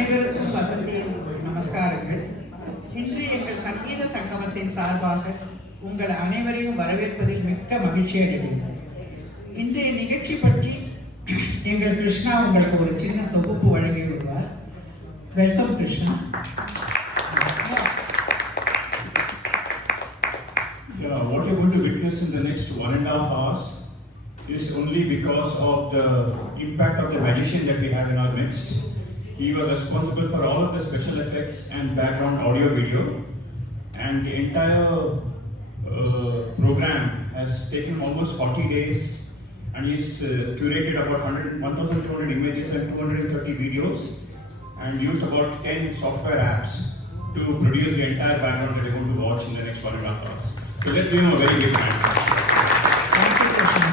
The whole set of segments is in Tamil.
அனைவருக்கும் வசந்தியின் நமஸ்காரங்கள். இன்று எங்கள் சங்கீத சங்கமத்தின் சார்பாக உங்கள் அனைவரையும் வரவேற்பதில் மிக்க மகிழ்ச்சி அடைகிறேன். இன்றைய நிகழ்ச்சி பற்றி எங்கள் கிருஷ்ணா உங்களுக்கு ஒரு சின்ன தொகுப்பு வழங்கியுள்ளார். Welcome Krishna. What you're going to witness in the next 1.5 hours is only because of the impact of the magician that we have in our midst. He was responsible for all of the special effects and background audio video, and the entire program has taken almost 40 days, and he's curated about 1,200 images and 230 videos and used about 10 software apps to produce the entire background that you're going to watch in the next 1.5 hours. So let's give him a very big hand. Thank you, Krishna.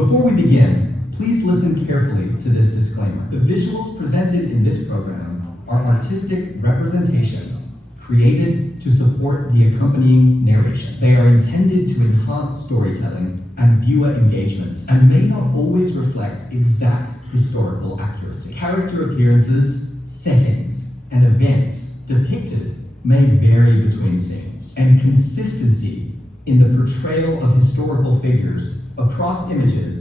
Before we begin, please listen carefully to this disclaimer. The visuals presented in this program are artistic representations created to support the accompanying narration. They are intended to enhance storytelling and viewer engagement and may not always reflect exact historical accuracy. Character appearances, settings, and events depicted may vary between scenes, and consistency in the portrayal of historical figures across images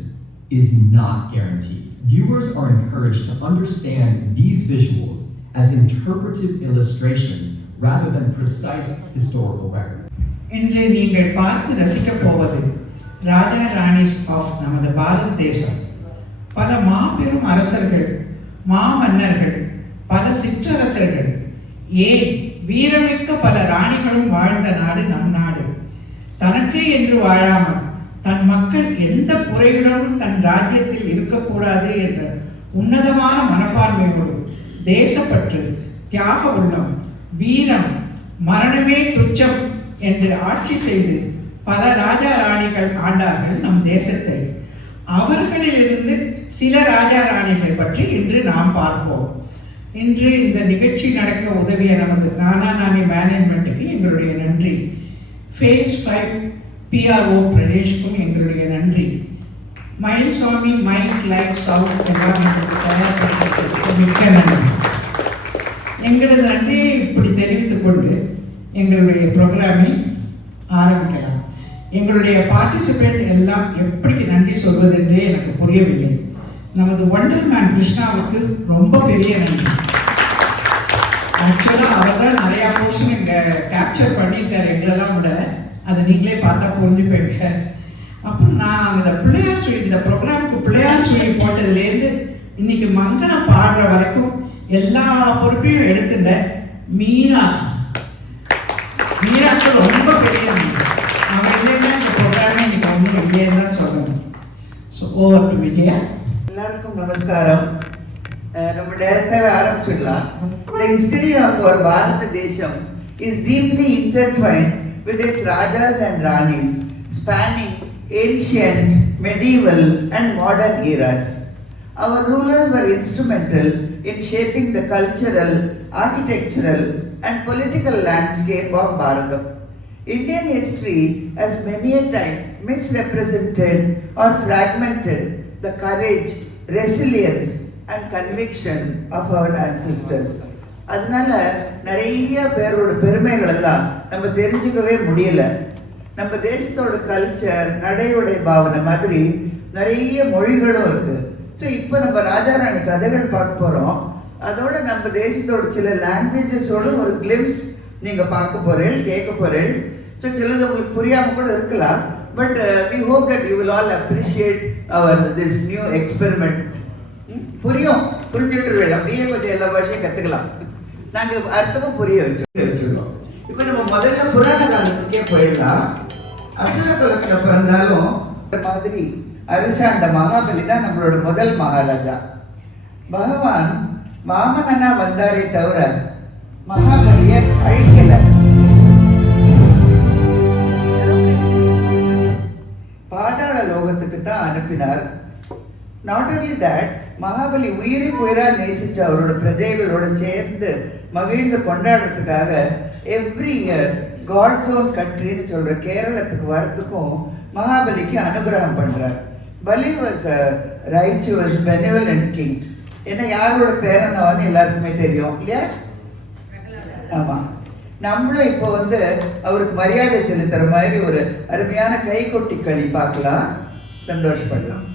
is not guaranteed. Viewers are encouraged to understand these visuals as interpretive illustrations rather than precise historical records. இன்று நீங்கள் பார்த்து ரசிக்கப் போவது ராஜா ராணிஸ் ஆஃப் நமது பாரத தேசம். பல மாபெரும் அரசர்கள், மாமன்னர்கள், பல சிற்றரசர்கள், ஏன் வீரமிக்க பல ராணிகளும் வாழ்ந்த நாடு நம் நாடு. தனக்கு என்று வாழாமல் தன் மக்கள் எந்த குறையுடனும் தன் ராஜ்யத்தில் இருக்கக்கூடாது என்ற உன்னதமான மனப்பான்மையோடு தேசப்பற்று, தியாக உள்ளம், வீரம், மரணமே துச்சம் என்று ஆட்சி செய்து பல ராஜா ராணிகள் ஆண்டார்கள் நம் தேசத்தை. அவர்களிலிருந்து சில ராஜா ராணிகள் பற்றி இன்று நாம் பார்ப்போம். இன்று இந்த நிகழ்ச்சி நடக்க உதவிய நமது நானா நானி மேனேஜ்மெண்ட்டுக்கு எங்களுடைய நன்றி. ஃபேஸ் 5 PRO பிரதேஷ்க்கும் எங்களுடைய நன்றி. மயில்சாமி மைண்ட் லைக் சவுண்ட் எல்லாம் எங்களுக்கு தயார்படுத்த மிக்க நன்றி. எங்களது நன்றியை இப்படி தெரிவித்துக் கொண்டு எங்களுடைய ப்ரோக்ராமை ஆரம்பிக்கலாம். எங்களுடைய பார்ட்டிசிபேட் எல்லாம் எப்படி நன்றி சொல்வதென்றே எனக்கு புரியவில்லை. நமது ஒண்டர் மேன் கிருஷ்ணாவுக்கு ரொம்ப பெரிய நன்றி. ஆக்சுவலாக அவர் தான் நிறையா போர்ஷன் இங்கே கேப்சர் பண்ணியிருக்காரு எங்களெல்லாம் விட. அதை நீங்களே பார்த்தா புரிஞ்சுப்பீங்க. அப்புறம் நான் அந்த பிள்ளையார் சுழி, இந்த ப்ரோக்ராமுக்கு பிள்ளையார் சுழி போட்டதுலேருந்து இன்னைக்கு மங்களம் பாடுற வரைக்கும் எல்லா பொறுப்பையும் எடுத்துட்ட மீனாக்கு ரொம்ப பெரிய நன்றி. அவன் இல்லைன்னா இந்த ப்ரோக்ராமே இன்னைக்கு ஒன்றும் இல்லைன்னு தான் சொல்லணும். So over to Vijaya. எல்லாருக்கும் நமஸ்காரம். நம்ம டைரக்டர் ஆரம்பிச்சிடலாம். The history of our Bharata Desham is deeply intertwined with its rajas and ranis, spanning ancient, medieval and modern eras. Our rulers were instrumental in shaping the cultural, architectural and political landscape of Bharatam. Indian history has many a time misrepresented or fragmented the courage, resilience and conviction of our ancestors. அதனால நிறைய பேரோட பெருமைகள் எல்லாம் நம்ம தெரிஞ்சுக்கவே முடியல. நம்ம தேசத்தோட கல்ச்சர், நடையுடை பாவனை மாதிரி நிறைய மொழிகளும் இருக்கு. ஸோ இப்போ நம்ம ராஜாராணி கதைகள் பார்க்க போகிறோம். அதோட நம்ம தேசத்தோட சில லாங்குவேஜஸோட ஒரு கிளிம்ஸ் நீங்கள் பார்க்க போகிறேன், கேட்க போகிறேன். ஸோ சிலது உங்களுக்கு புரியாமல் கூட இருக்கலாம். But we hope that you will all appreciate our this new experiment. புரிஞ்சுட்டு அப்படியே கொஞ்சம் எல்லா பாஷையும் கற்றுக்கலாம். நாங்கள் அர்த்தமும் புரிய வச்சுருக்கோம். இப்போ நம்ம முதல்ல புராண காலத்துக்கே போயிடலாம். அசுர குலத்தில் பிறந்தாலும் மாதிரி அரசாண்ட மகாபலி தான் நம்மளோட முதல் மகாராஜா. பகவான் வாமனனா வந்தாரே தவிர மகாபலியை அழிக்கல. பாதாள லோகத்துக்கு தான் அனுப்பினார். நாட் only that, மகாபலி உயிரை உயிரா நேசிச்சு அவரோட பிரஜைகளோட சேர்ந்து மகிழ்ந்து கொண்டாடுறதுக்காக எவ்ரி இயர் காட்ஸ் ஓன் கண்ட்ரின்னு சொல்ற கேரளத்துக்கு வரத்துக்கும் மகாபலிக்கு அனுகிரகம் பண்றார். பலி was a righteous benevolent king. ஏன்னா யாரோட பேரனவான்னு எல்லாருக்குமே தெரியும் இல்லையா? ஆமா, நம்மளும் இப்போ அவருக்கு மரியாதை செலுத்துற மாதிரி ஒரு அருமையான கை கொட்டி களி பார்க்கலாம், சந்தோஷப்படலாம்.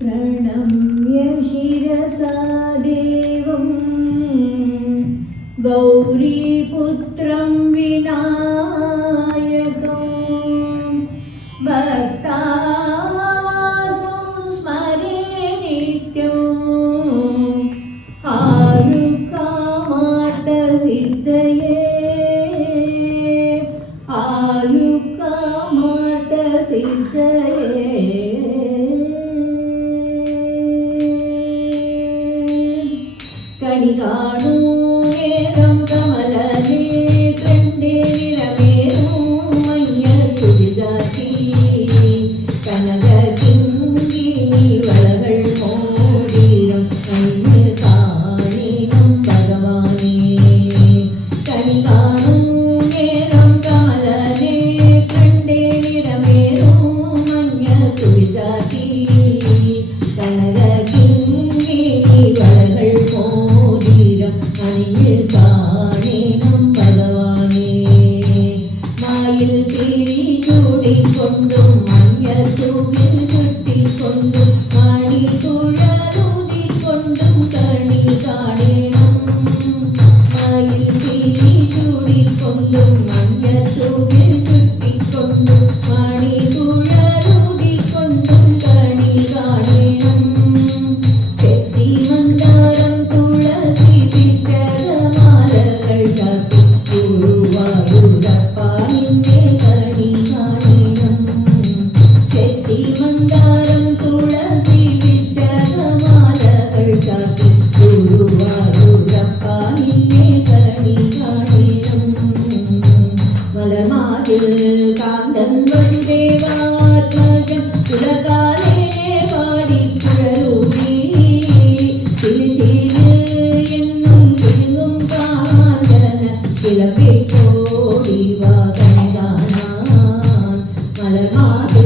प्रणम्य शिरसा देवं गौरीपुत्रं विनायकं भक्तावासं स्मरे नित्यम् आयुकामार्थसिद्धये आयुकामार्थसिद्धये कणिकाणु वेदं कमलने कण्डे विरम वसुदेवात्मजं कुलकाले वाडी कुळरूपी சிறுசீரு என்னும் திருங்கும் காஞ்சன கிளப்பை கோடி வாகனைதானான் மலர்மாது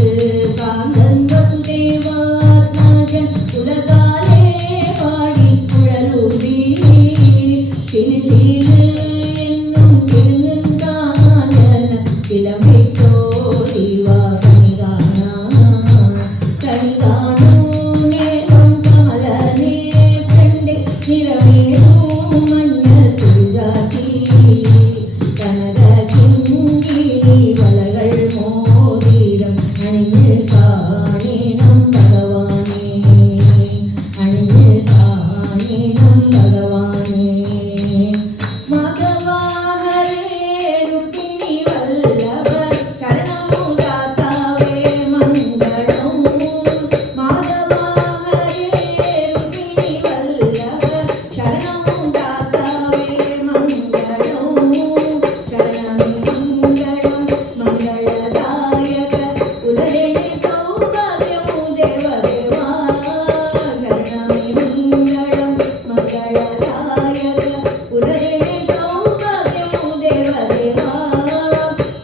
காந்தன் வசுதேவாத்மஜன் குலகாலே வாடி குழலூரி சிறுசீரு என்னும் திருங்கும் காஞ்சன கிளப்பை கோடி வாகனைதானான் கனிகாணும் நேரம் கமலனே கண்டே நிறமேலும் மஞ்சள் துர்காதி கனக கிங்கிணி வலகள் மோதிரம் அணிந்து காணினம் பகவானே அணிந்து காணினம் பகவானே மகவாகரே ருக்கிணி வல்லவர் சரணம் தாத்தாவே மங்களம் மாதவாகரே ருக்கிணி வல்லவர் சரணம் தாத்தாவே மங்களம் சரணம் மங்களம் மங்களதாயக உலகே சௌபாகியம் தேவதேவா சரணம் மங்களம் மங்களதாயக உலகே சௌபாகியம் தேவதேவா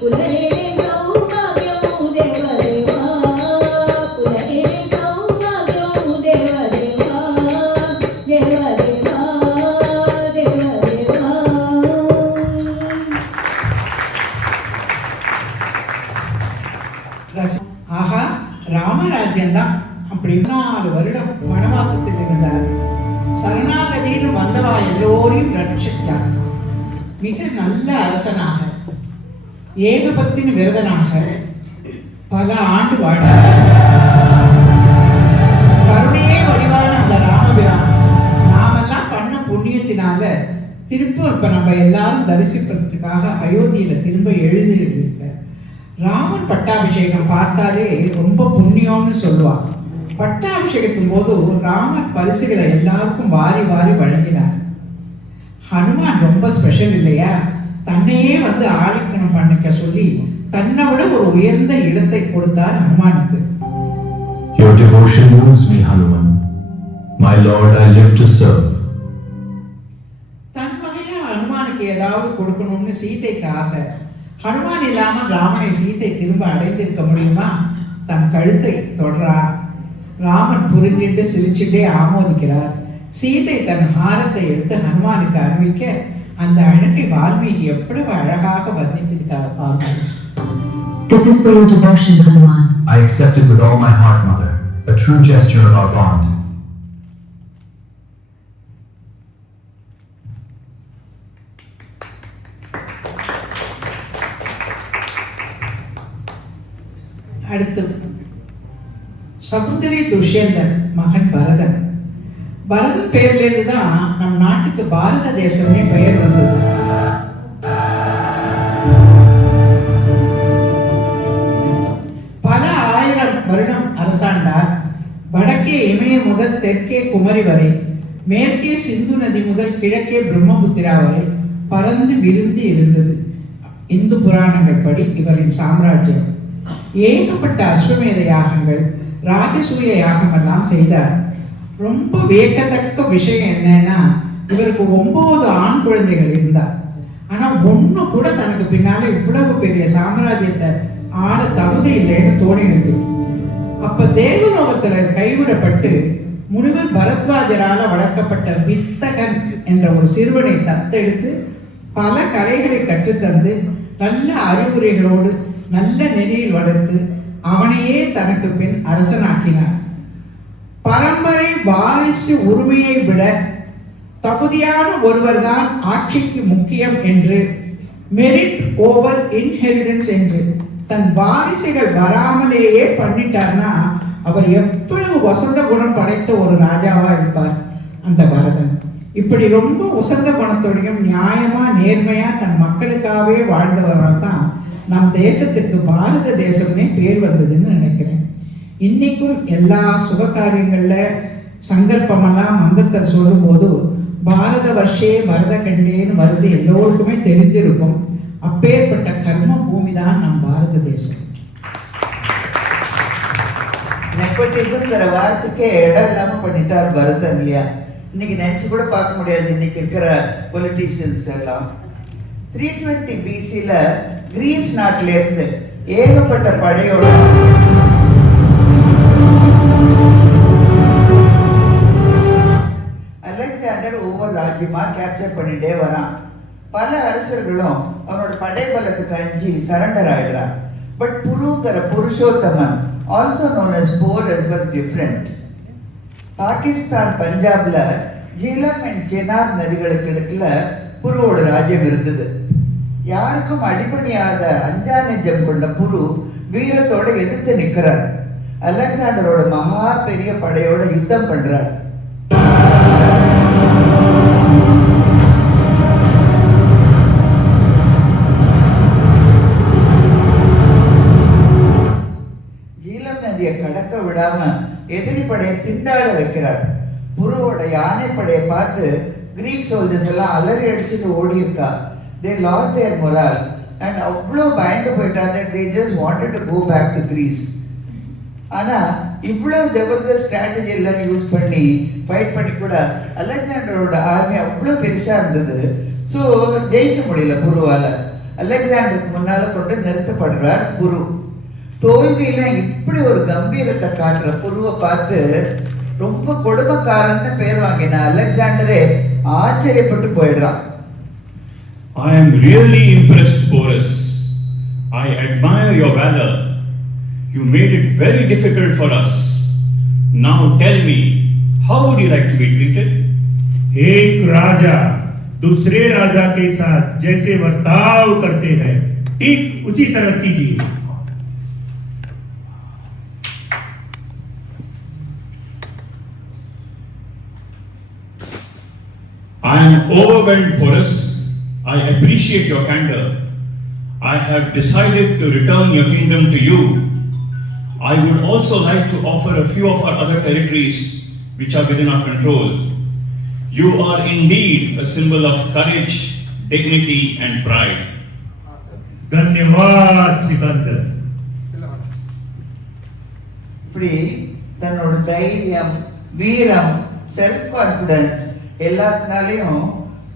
உலகே சௌபாகியம் தேவதேவா உலகே சௌபாகியம் தேவதேவா தேவதேவா தேவதேவா. ஆஹா, ராமராஜ்யம் தான். அப்படி 4 வருடம் வனவாசத்தில் இருந்தார். சரணாகதின்னு வந்தவா எல்லோரையும் ரட்சித்தார். மிக நல்ல அரசனாக, ஏகபத்தின் விரதனாக பல ஆண்டு வாழ்ந்தார். கருணையே வடிவான அந்த ராமபிரான் நாமெல்லாம் பண்ண புண்ணியத்தினால திரும்ப இப்ப நம்ம எல்லாரும் தரிசிப்பதற்காக அயோத்தியில திரும்ப எழுதியிருக்க ராமர் பட்டாபிஷேகம் பார்த்தாலே ரொம்ப புண்ணியம்னு சொல்லுவாங்க. பட்டாபிஷேகத்தின் போது ராமர் பரிசுகளை எல்லாருக்கும் வாரி வாரி வழங்கினார். ஹனுமான் ரொம்ப ஸ்பெஷல் இல்லையா? தன்னையே வந்து ஆலிங்கனம் பண்ணிக்க சொல்லி தன்னை விட ஒரு உயர்ந்த இடத்தை கொடுத்தார் ஹனுமானுக்கு. Your devotion moves me, Hanuman. My Lord, I live to serve. தன் வகையா ஹனுமானுக்கு ஏதாவது கொடுக்கணும்னு சீதைக்கு ஆசை. ஹனுமான் இல்லாம ராமனை சீதை திரும்ப அடைந்திருக்க முடியுமா? தன் கழுத்தை தொடரார். ராமன் புரிஞ்சிட்டு சிரிச்சுட்டே ஆமோதிக்கிறார். சீதை தன் ஹாரத்தை எடுத்து ஹனுமானுக்கு அறிவிக்க அந்த அழகை வால்மீகி எவ்வளவு அழகாக வர்ணித்திருக்கார் பாருங்கள். This is for your devotion, Hanuman. I accept it with all my heart, Mother, a true gesture of our bond. அடுத்து சகுந்தலை துஷ்யந்தன் மகன் பரதன். பரதன் பெயர்லேருந்து தான் நம் நாட்டுக்கு பாரத தேசமே பெயர் வந்தது. பல ஆயிரம் வருடம் அரசாண்டார். வடக்கே இமய முதல் தெற்கே குமரி வரை, மேற்கே சிந்து நதி முதல் கிழக்கே பிரம்மபுத்திரா வரை பறந்து விரிந்து இருந்தது. இந்து புராணங்கள் படி இவரின் சாம்ராஜ்யம். ஏகப்பட்ட அஸ்வமேத யாகங்கள், ராஜசூய யாகம் எல்லாம் செய்தார். ரொம்ப வியக்கத்தக்க விஷயம் என்னன்னா, இவருக்கு 9 ஆண் குழந்தைகள் இருந்தார். ஆனா ஒண்ணு கூட தனக்கு பின்னால இவ்வளவு பெரிய சாம்ராஜ்யத்தை ஆள தகுதி இல்லைன்னு தோணிடுது. அப்ப தேவலோகத்துல கைவிடப்பட்டு முனிவர் பரத்வாஜரால வளர்க்கப்பட்ட வித்தகன் என்ற ஒரு சிறுவனை தத்தெடுத்து பல கலைகளை கற்றுத்தந்து நல்ல அறிவுரைகளோடு நல்ல நெறியில் வளர்த்து அவனையே தனக்கு பின் அரசனாக்கினார். பரம்பரை வாரிசு உரிமையை விட தகுதியான ஒருவர் தான் ஆட்சிக்கு முக்கியம் என்று, மெரிட் ஓவர் இன்ஹெரிடன்ஸ் என்று தன் வாரிசுகள் வராமலேயே பண்ணிட்டார்னா அவர் எவ்வளவு வசந்த குணம் படைத்த ஒரு ராஜாவா இருப்பார் அந்த பரதன். இப்படி ரொம்ப உசந்த குணத்தோடையும் நியாயமா நேர்மையா தன் மக்களுக்காகவே வாழ்ந்தவரால் தான் நம் தேசத்துக்கு பாரத தேசமே பேர் வந்ததுன்னு நினைக்கிறேன். இன்னைக்கும் எல்லா சுப காரியங்கள்ல சங்கல்பமெல்லாம் மந்திரத்தை சொல்லும் போது பாரத வருஷே பரத கண்டேன்னு வருது எல்லோருக்குமே தெரிந்திருக்கும். அப்பேற்பட்ட கர்ம பூமி தான் நம் பாரத தேசம். பட் இருக்கிற வார்த்தைக்கே இடம் இல்லாம பண்ணிட்டார் பரதன் இல்லையா? இன்னைக்கு நினைச்சு கூட பார்க்க முடியாது இன்னைக்கு இருக்கிற பொலிட்டீஷியன்ஸ் எல்லாம். 320 BCல கிரீஸ் நாட்டில இருந்து ஏகப்பட்ட படையோட அலெக்சாண்டர் ஒவ்வொரு ராஜ்யமா கேப்சர் பண்ணிட்டே வரான். பல அரசர்களும் அவனோட படைபலத்துக்கு அஞ்சி சரண்டர் ஆயிடுறான். பட் புருங்கிற Purushothaman, also known as Porus, was different. Pakistan பஞ்சாப்ல ஜீலம் அண்ட் செனாப் நதிகளுக்கு இடையில புருவோட ராஜ்யம் இருந்தது. யாருக்கும் அடிபணியாத அஞ்சா நெஞ்சம் கொண்ட புரு வீரத்தோட எதிர்த்து நிற்கிறார். அலெக்சாண்டரோட மகா பெரிய படையோட யுத்தம் பண்றார். ஜீலம் நதியை கடக்க விடாம எதிரி படையை திண்டாட வைக்கிறார். புருவோட யானை படையை பார்த்து கிரீக் சோல்ஜர்ஸ் எல்லாம் அலறி அடிச்சுட்டு ஓடி இருக்கா. They lost their morale and அவ்வளோ பயந்து போயிட்டாங்க. They just wanted to go back to Greece. ஆனா இவ்வளவு ஜபர்தஸ்த் ஸ்ட்ராட்டஜி எல்லாம் யூஸ் பண்ணி ஃபைட் பண்ணி கூட அலெக்சாண்டரோட ஆர்மி அவ்வளோ பெருசா இருந்தது. ஸோ ஜெயிக்க முடியல புருவால. அலெக்சாண்டருக்கு முன்னால கொண்டு நிறுத்தப்படுறார் புரு. தோல்வியில இப்படி ஒரு கம்பீரத்தை காட்டுற புருவை பார்த்து ரொம்ப கொடுமைக்காரன்னு பேர் வாங்கின அலெக்சாண்டரே ஆச்சரியப்பட்டு போயிடுறான். I am really impressed, Porus. I admire your valor. You made it very difficult for us. Now tell me, how would you like to be treated? एक राजा दूसरे राजा के साथ जैसे बर्ताव करते हैं ठीक उसी तरह कीजिए. I am overwhelmed, Porus. I appreciate your candor. I have decided to return your kingdom to you. I would also like to offer a few of our other territories which are within our control. You are indeed a symbol of courage, dignity and pride. धन्यवाद सिकंदर. இப்படி தன்னோட தைரியம், வீரம், செல்ஃப் கான்பிடன்ஸ் எல்லாத்தினாலையும்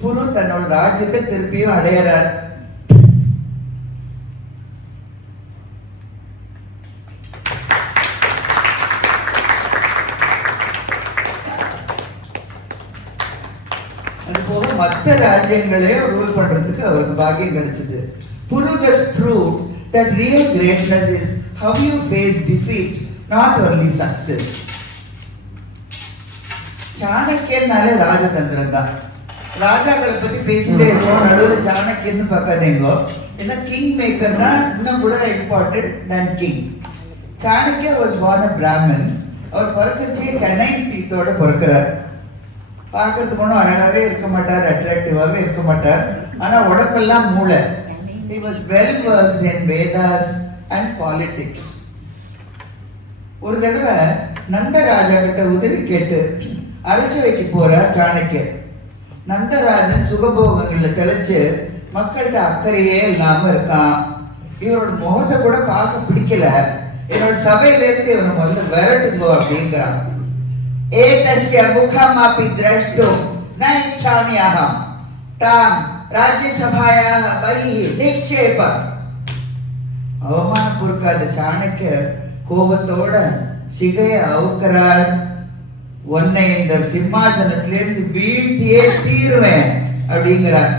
புரு தன்னோட ராஜ்யத்தை திருப்பியும் அடையறார். அதுபோக மற்ற ராஜ்யங்களையும் ரூல் பண்றதுக்கு அவருக்கு பாக்கியம் கிடைச்சது. புரு just proved that real greatness is how you face defeat, not only success. சாணக்கியனாலே ராஜதந்திரம் தான். ராஜாக்களை பத்தி பேசிட்டே இருக்கோம், நடுவில் சாணக்கியன்னு பார்க்காதீங்க. ஏன்னா கிங் மேக்கர் தான் இன்னும் கூட important than king. Chanakya was born a Brahmin. அவர் பிறக்கச்சே கனைன் டீத்தோட பிறக்கிறார். பார்க்கறதுக்கு ஒன்றும் அழகாவே இருக்க மாட்டார், அட்ராக்டிவாகவே இருக்க மாட்டார். ஆனா உடம்பெல்லாம் மூளை. He was well versed in Vedas and politics. ஒரு தடவை நந்தராஜா கிட்ட உதவி கேட்டு அரசவைக்கு போறார் சாணக்கியர். நந்தராஜன் சுகபோகங்கள்ல தெளிச்சு மக்கள்கிட்ட அக்கறையே இல்லாம இருக்கான். இவரோட முகத்தை கூட பார்க்க பிடிக்கல. என்னோட சபையில இருந்து இவனை முதல்ல விரட்டுங்கோ அப்படிங்கிறான். ஏதஸ்ய முகமபி திரஷ்டும் ந இச்சாமி அஹம் தாம் ராஜ்யசபாயாக பஹி நிக்ஷேப. அவமானம் பொறுக்காத சாணக்கியர் கோபத்தோட சிகையை அவுக்கிறார். உன்னை இந்த சிம்மாசனத்திலிருந்து வீழ்த்தியே தீருவேன் அப்படிங்கிறார்.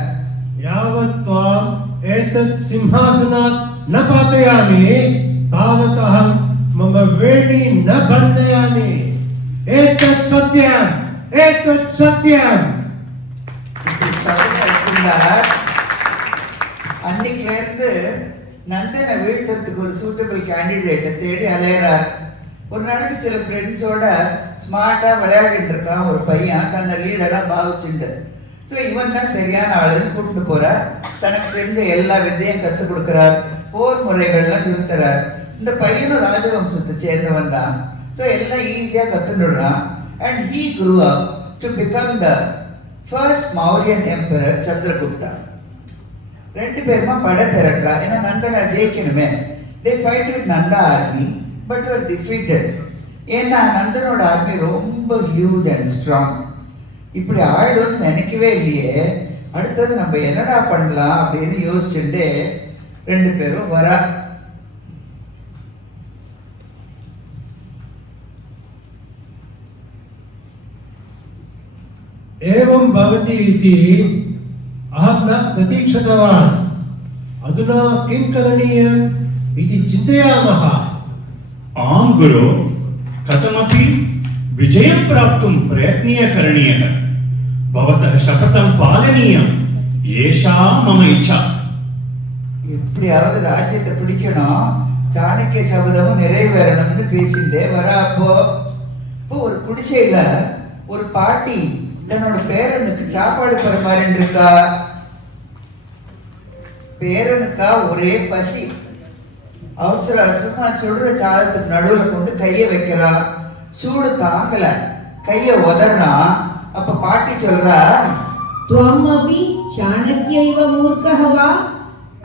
यावत् त्वाम् एतत् सिंहासनात् न पातयामि तावत् अहं मम वेणी न बन्धयामि. एतत् सत्यम् एतत् सत्यम्. அன்னைக்குல இருந்து நந்தனை வீழ்த்துறதுக்கு ஒரு சூட்டபிள் கேண்டிடேட்டை தேடி அலையிறார். ஒரு நாளைக்கு சில ஃப்ரெண்ட்ஸோட ஸ்மார்ட்டா விளையாடிட்டு இருக்கான் ஒரு பையன், தன்னை லீடெல்லாம் பாவிச்சுட்டு. ஸோ இவன் தான் சரியான ஆளுன்னு கூப்பிட்டு போறார். தனக்கு தெரிஞ்ச எல்லா வித்தையும் கற்றுக் கொடுக்கிறார், போர் முறைகள்லாம் நிறுத்துறார். இந்த பையனும் ராஜவம்சத்தை சேர்ந்தவன் தான். ஸோ எல்லாம் ஈஸியாக கற்றுடுறான். And he grew up to become the first Mauryan emperor Chandragupta. ரெண்டு பேருமா படை திரட்டுறா. ஏன்னா நந்தனை ஜெயிக்கணுமே. They fight with Nanda army but were defeated. ஏன்னா நந்தனோட ஆர்மி ரொம்ப ஹியூஜ் அண்ட் ஸ்ட்ராங். இப்படி ஆயிடும்னு நினைக்கவே இல்லையே. அடுத்தது நம்ம என்னடா பண்ணலாம் அப்படின்னு யோசிச்சுட்டு 2 பேரும் வரா. एवं भवति इति अहं न प्रतीक्षितवान्. अधुना किं करणीयम् इति चिन्तयामः. आं गुरु, कथमपि विजयं प्राप्तुं प्रयत्नीय करणीयः. भवतः शपथं पालनीयम्. एषा मम इच्छा. எப்படியாவது ராஜ்யத்தை பிடிக்கணும், சாணக்கிய சபதமும் நிறைவேறணும்னு பேசிட்டே வரா. இப்போ ஒரு குடிசையில ஒரு பாட்டி தன்னோட பேரனுக்கு சாப்பாடு பரிமாறின்னு இருக்கா. பேரனுக்கா ஒரே பசி. அவசர அவசரமா சுடுற சாதத்துக்கு நடுவுல கொண்டு கைய வைக்கிறா. சூடு தாங்கல, கைய உதறனா. அப்ப பாட்டி சொல்றா, त्वम् अपि चाणक्यैव मूर्खः वा?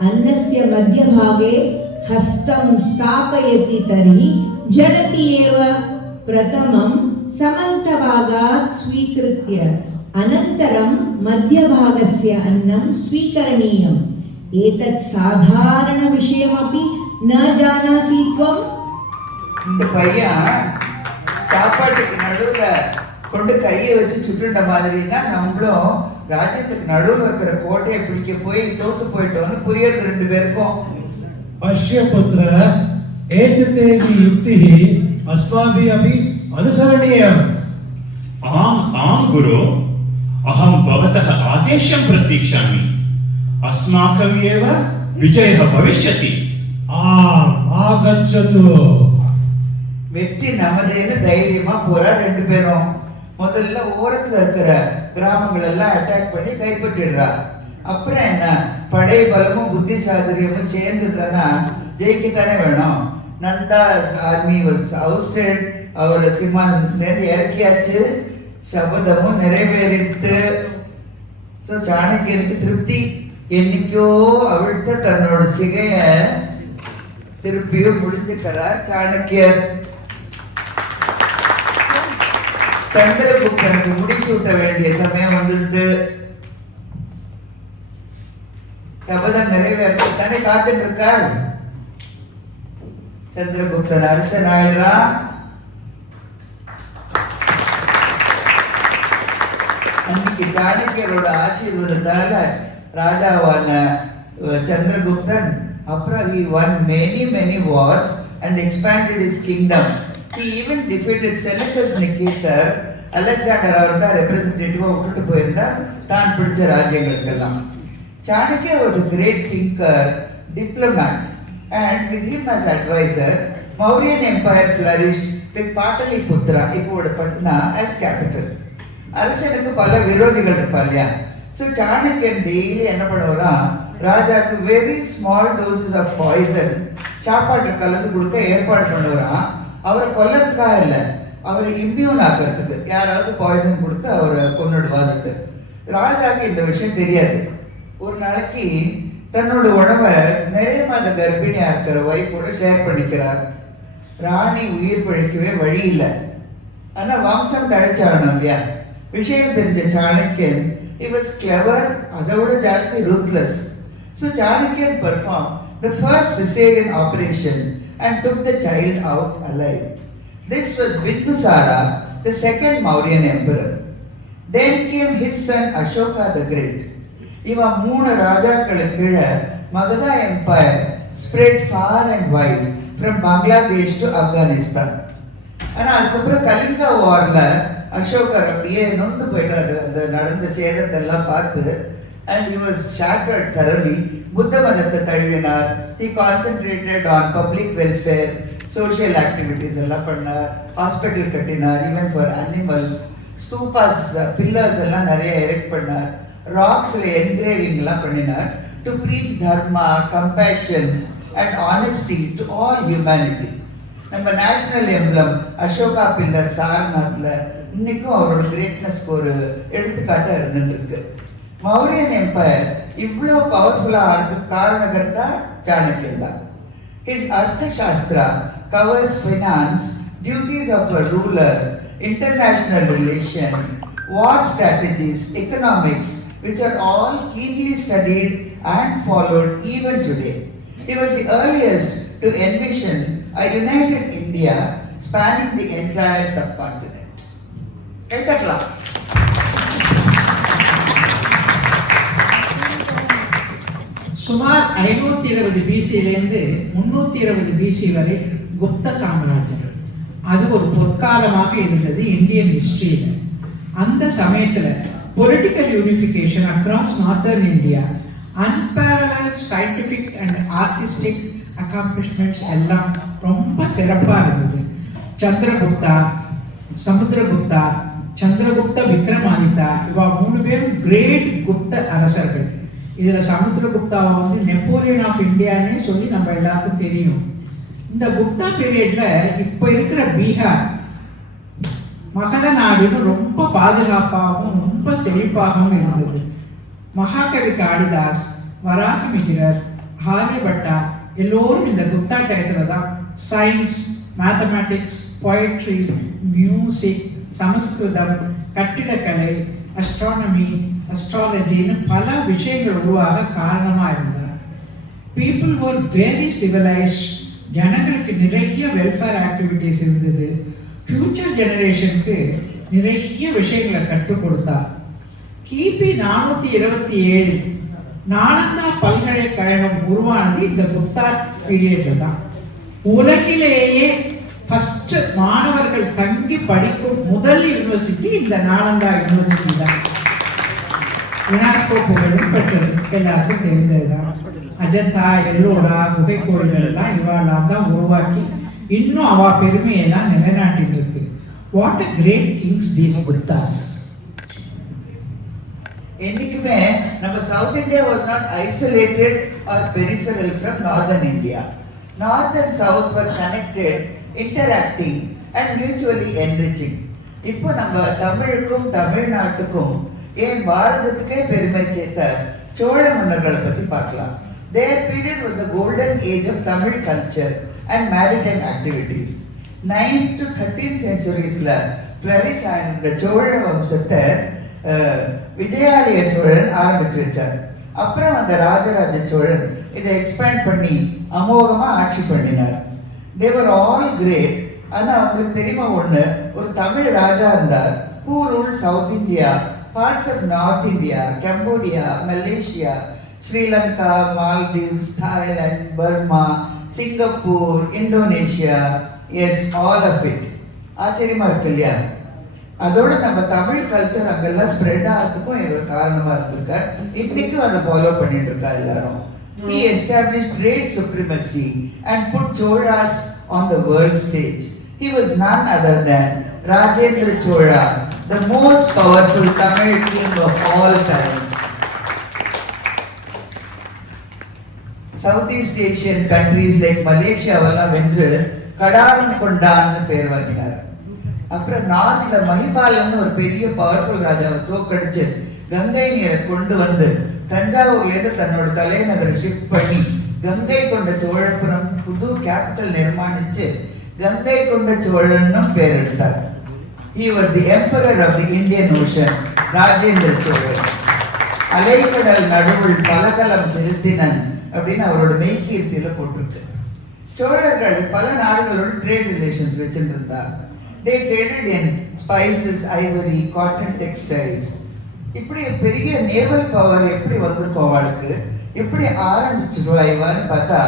अन्नस्य मध्यभागे हस्तं स्थापयति तर्हि जलति एव. प्रथमं समन्तभागात् स्वीकृत्य अनन्तरं मध्यभागस्य अन्नं स्वीकरणीयम्. एतत् साधारणविषयमपि न जानासि त्वम्? இந்த பையன் சாப்பாட்டுக்கு நடுவுல கொண்டு கையை வச்சு சுட்டுண்ட மாதிரின்னா நம்மளும் ராஜ்யத்துக்கு நடுவுல இருக்கிற கோட்டையை பிடிக்க போய் தோத்து போயிட்டோம்னு புரியுது 2 பேருக்கும். पश्य पुत्र, एतदेव युक्तिः अस्माभिः अपि अनुसरणीयम्. आं गुरु, अहं भवतः आदेशं प्रतीक्षामि. अस्माकम् एव विजयः भविष्यति. आगच्छतु. வெற்றி நமதேன்னு தைரியமா போறா 2 பேரும். முதல்ல ஓரத்துல இருக்கிற கிராமங்கள் எல்லாம் அட்டாக் பண்ணி கைப்பற்றிடுறா. அப்புறம் என்ன, படை பலமும் புத்தி சாதுரியமும் சேர்ந்துதானா ஜெயிக்கத்தானே வேணும். Nanda army was ousted. அவர் விமானத்திலேருந்து இறக்கியாச்சு. சபதமும் நிறைவேறிட்டு. ஸோ சாணக்கியனுக்கு திருப்தி. என்னைக்கோ அவிழ்த்த தன்னோட சிகைய திருப்பியும் முடிஞ்சுக்கிறார் சாணக்கியர். சந்திரகுப்தனுக்கு முடிசூட்ட வேண்டிய சமயம் வந்துடுது. சபதம் நிறைவேற்றத்தானே காத்துட்டு இருக்கார். சந்திரகுப்தன் அரசன் ஆயிடுறா. அன்னைக்கு சாணக்கியரோட ஆசீர்வாதத்தால ராஜாவான சந்திரகுப்தன் அப்புறம் he won many wars and expanded his kingdom. He even defeated Seleucus Nicator. Alexander அவர் தான் ரெப்ரசன்டேட்டிவா விட்டுட்டு போயிருந்தார் தான் பிடிச்ச ராஜ்யங்களுக்கெல்லாம். Chanakya was a great thinker, diplomat, and with him as advisor, Mauryan Empire flourished with Pataliputra, இப்போட Patna, as capital. அரசனுக்கு பல விரோதிகள் இருப்பா இல்லையா. ஸோ சாணக்கியன் டெய்லி என்ன பண்ணுவாரா, ராஜாக்கு very small doses of poison சாப்பாட்டு கலந்து கொடுக்க ஏற்பாடு பண்ணுவாராம். அவரை கொல்லறதுக்காக இல்லை, அவரை இம்யூன் ஆக்கிறதுக்கு. யாராவது பாய்சன் கொடுத்து அவரை கொன்னுடுவாருட்டு. ராஜாக்கு இந்த விஷயம் தெரியாது. ஒரு நாளைக்கு தன்னோட உணவை நிறைய மாத கர்ப்பிணியா இருக்கிற ஒய்ஃபோட ஷேர் பண்ணிக்கிறார். ராணி உயிர் பழிக்கவே வழி இல்லை. ஆனா வம்சம் தழைச்சாகணும் இல்லையா. விஷயம் தெரிஞ்ச சாணக்கியன் he was clever, அதை விட ஜாஸ்தி ruthless. So Chanakya performed the first cesarean operation and took the child out alive. This was Bindusara, the second Mauryan emperor. Then came his son Ashoka the Great. இவன் 3 ராஜாக்களுக்கு கீழே மகதா empire spread far and wide from Bangladesh to Afghanistan. ஆனா அதுக்கப்புறம் கலிங்கா வார்ல அசோகர் அப்படியே நொந்து போயிட்டாரு அந்த நடந்த சேதத்தெல்லாம் பார்த்து. and he was shattered thoroughly. புத்த மதத்தை தழுவினார். he concentrated on public welfare, social activities எல்லாம் பண்ணார். ஹாஸ்பிட்டல் கட்டினார், even for animals. ஸ்தூபாஸ் பில்லர்ஸ் எல்லாம் நிறைய எரெக்ட் பண்ணார். ராக்ஸ்ல என்கிரேவிங் எல்லாம் பண்ணினார். to preach dharma, compassion and honesty to all humanity. நம்ம நேஷனல் எம்ப்ளம் அசோகா பில்லர் சாரநாத்ல இன்னைக்கும் அவரோட கிரேட்னஸ்க்கு ஒரு எடுத்துக்காட்டா இருந்துட்டு இருக்கு. மௌரியன் எம்பையர் இவ்வளோ பவர்ஃபுல்லா ஆகிறதுக்கு காரணகர்த்தா சாணக்கியன் தான். His Arthashastra covers finance, duties of a ruler, international relation, war strategies, economics, which are all keenly studied and followed even today. He was the earliest to envision a united India spanning the entire subcontinent. சுமார் 520 பிசியிலிருந்து 320 பிசி வரை குப்த சாம்ராஜ்யம். அது ஒரு பொற்காலமாக இருந்தது இந்தியன் ஹிஸ்டரியில். அந்த சமயத்தில் political unification across northern India, unparalleled scientific and artistic accomplishments எல்லாம் ரொம்ப சிறப்பாக இருந்தது. சந்திரகுப்தா, சமுத்திரகுப்தா, சந்திரகுப்த விக்ரமாதித்தா, இவா 3 பேரும் கிரேட் குப்த அரசர்கள். இதில் சமுத்திரகுப்தாவை வந்து நெப்போலியன் ஆஃப் இந்தியானே சொல்லி நம்ம எல்லாருக்கும் தெரியும். இந்த குப்தா பீரியட்ல இப்போ இருக்கிற பீகார், மகத நாடுன்னு ரொம்ப பாதுகாப்பாகவும் ரொம்ப செழிப்பாகவும் இருந்தது. மகாகவி காளிதாஸ், வராக மிகிரர், ஆரியபட்டா எல்லோரும் இந்த குப்தா டயத்தில் தான் சயின்ஸ், மேத்தமேட்டிக்ஸ், போயட்ரி, மியூசிக், சமஸ்கிருதம், கட்டிடக்கலை, அஸ்ட்ரானமி, அஸ்ட்ராலஜின்னு பல விஷயங்கள் உருவாக காரணமாக இருந்தார். People were very civilised. ஜனங்களுக்கு நிறைய வெல்ஃபேர் ஆக்டிவிட்டிஸ் இருந்தது. ஃபியூச்சர் ஜெனரேஷனுக்கு நிறைய விஷயங்களை கற்றுக் கொடுத்தார். கிபி 427 நாலந்தா பல்கலைக்கழகம் உருவானது இந்த குப்தா பீரியட்ல தான். உலகிலேயே ஃபர்ஸ்ட் மாணவர்கள் தங்கி படிக்கும் முதல் யூனிவர்சிட்டி இந்த நாலந்தா யூனிவர்சிட்டி தான். யுனெஸ்கோ புகழும் பெற்றது, எல்லாருக்கும் தெரிந்ததுதான். அஜந்தா, எல்லோரா குகை கோயில்கள் எல்லாம் இவாளாம் தான் உருவாக்கி இன்னும் அவ பெருமையெல்லாம் நிலைநாட்டிட்டு இருக்கு. What a great kings these Guptas. என்னைக்குமே நம்ம south India was not isolated or peripheral from northern India. North and south were connected, interacting and mutually enriching. இப்போ நம்ம தமிழுக்கும் தமிழ்நாட்டுக்கும் ஏன் பாரதத்துக்கே பெருமை சேர்த்த சோழ மன்னர்களை பற்றி பார்க்கலாம். Their period was the golden age of Tamil culture and maritime activities. 9th to 13th centuries-ல flourish ஆன சோழ வம்சத்தை விஜயாலய சோழன் ஆரம்பிச்சு வச்சார். அப்புறம் அந்த ராஜராஜ சோழன் இதை எக்ஸ்பேண்ட் பண்ணி அமோகமா ஆட்சி பண்ணினார். They were all great. ஆனா அவங்களுக்கு தெரியுமா ஒண்ணு, ஒரு தமிழ் ராஜா இருந்தார். Who ruled South India, parts of North India, Cambodia, Malaysia, Sri Lanka, Maldives, Thailand, Burma, Singapore, Indonesia, yes, all of it. ஆச்சரியமா இருக்கு இல்லையா? அதோட நம்ம தமிழ் கல்ச்சர் அங்கெல்லாம் ஸ்ப்ரெட் ஆகிறதுக்கும் ஒரு காரணமா இருந்திருக்க. இன்னைக்கும் அதை ஃபாலோ பண்ணிட்டு இருக்கா எல்லாரும். He established great supremacy and put Cholas on the world stage. He was none other than Rajendra Chola, the most powerful Tamil king of all times. Southeast Asian countries like Malaysia வெல்லாம் வென்று கடாரம் கொண்டான்னு பேர் வாங்கினார். அப்புறம் நார்த்ல மஹிபாலன்னு ஒரு பெரிய பவர்ஃபுல் ராஜாவை தோக்கடிச்சு கங்கை நீரை கொண்டு வந்து தஞ்சாவூர்லேருந்து தன்னோட தலைநகரை ஷிஃப்ட் பண்ணி கங்கை கொண்ட சோழபுரம் புது கேபிட்டல் நிர்மாணிச்சு கங்கை கொண்ட சோழனும் பேர் எடுத்தார். He was the emperor of the Indian Ocean, Rajendra Cholan. அலைக்கடல் நடுவுள் பலகலம் செலுத்தினன் அப்படின்னு அவரோட மெய்கீர்த்தியில போட்டிருக்கு. சோழர்கள் பல நாடுகளோட ட்ரேட் ரிலேஷன்ஸ் வச்சுருந்தார். They traded in spices, ivory, cotton textiles. இப்படி பெரிய நேவல் பவர் எப்படி வந்திருக்கும் அவளுக்கு, எப்படி ஆரம்பிச்சிருவாய்வான்னு பார்த்தா,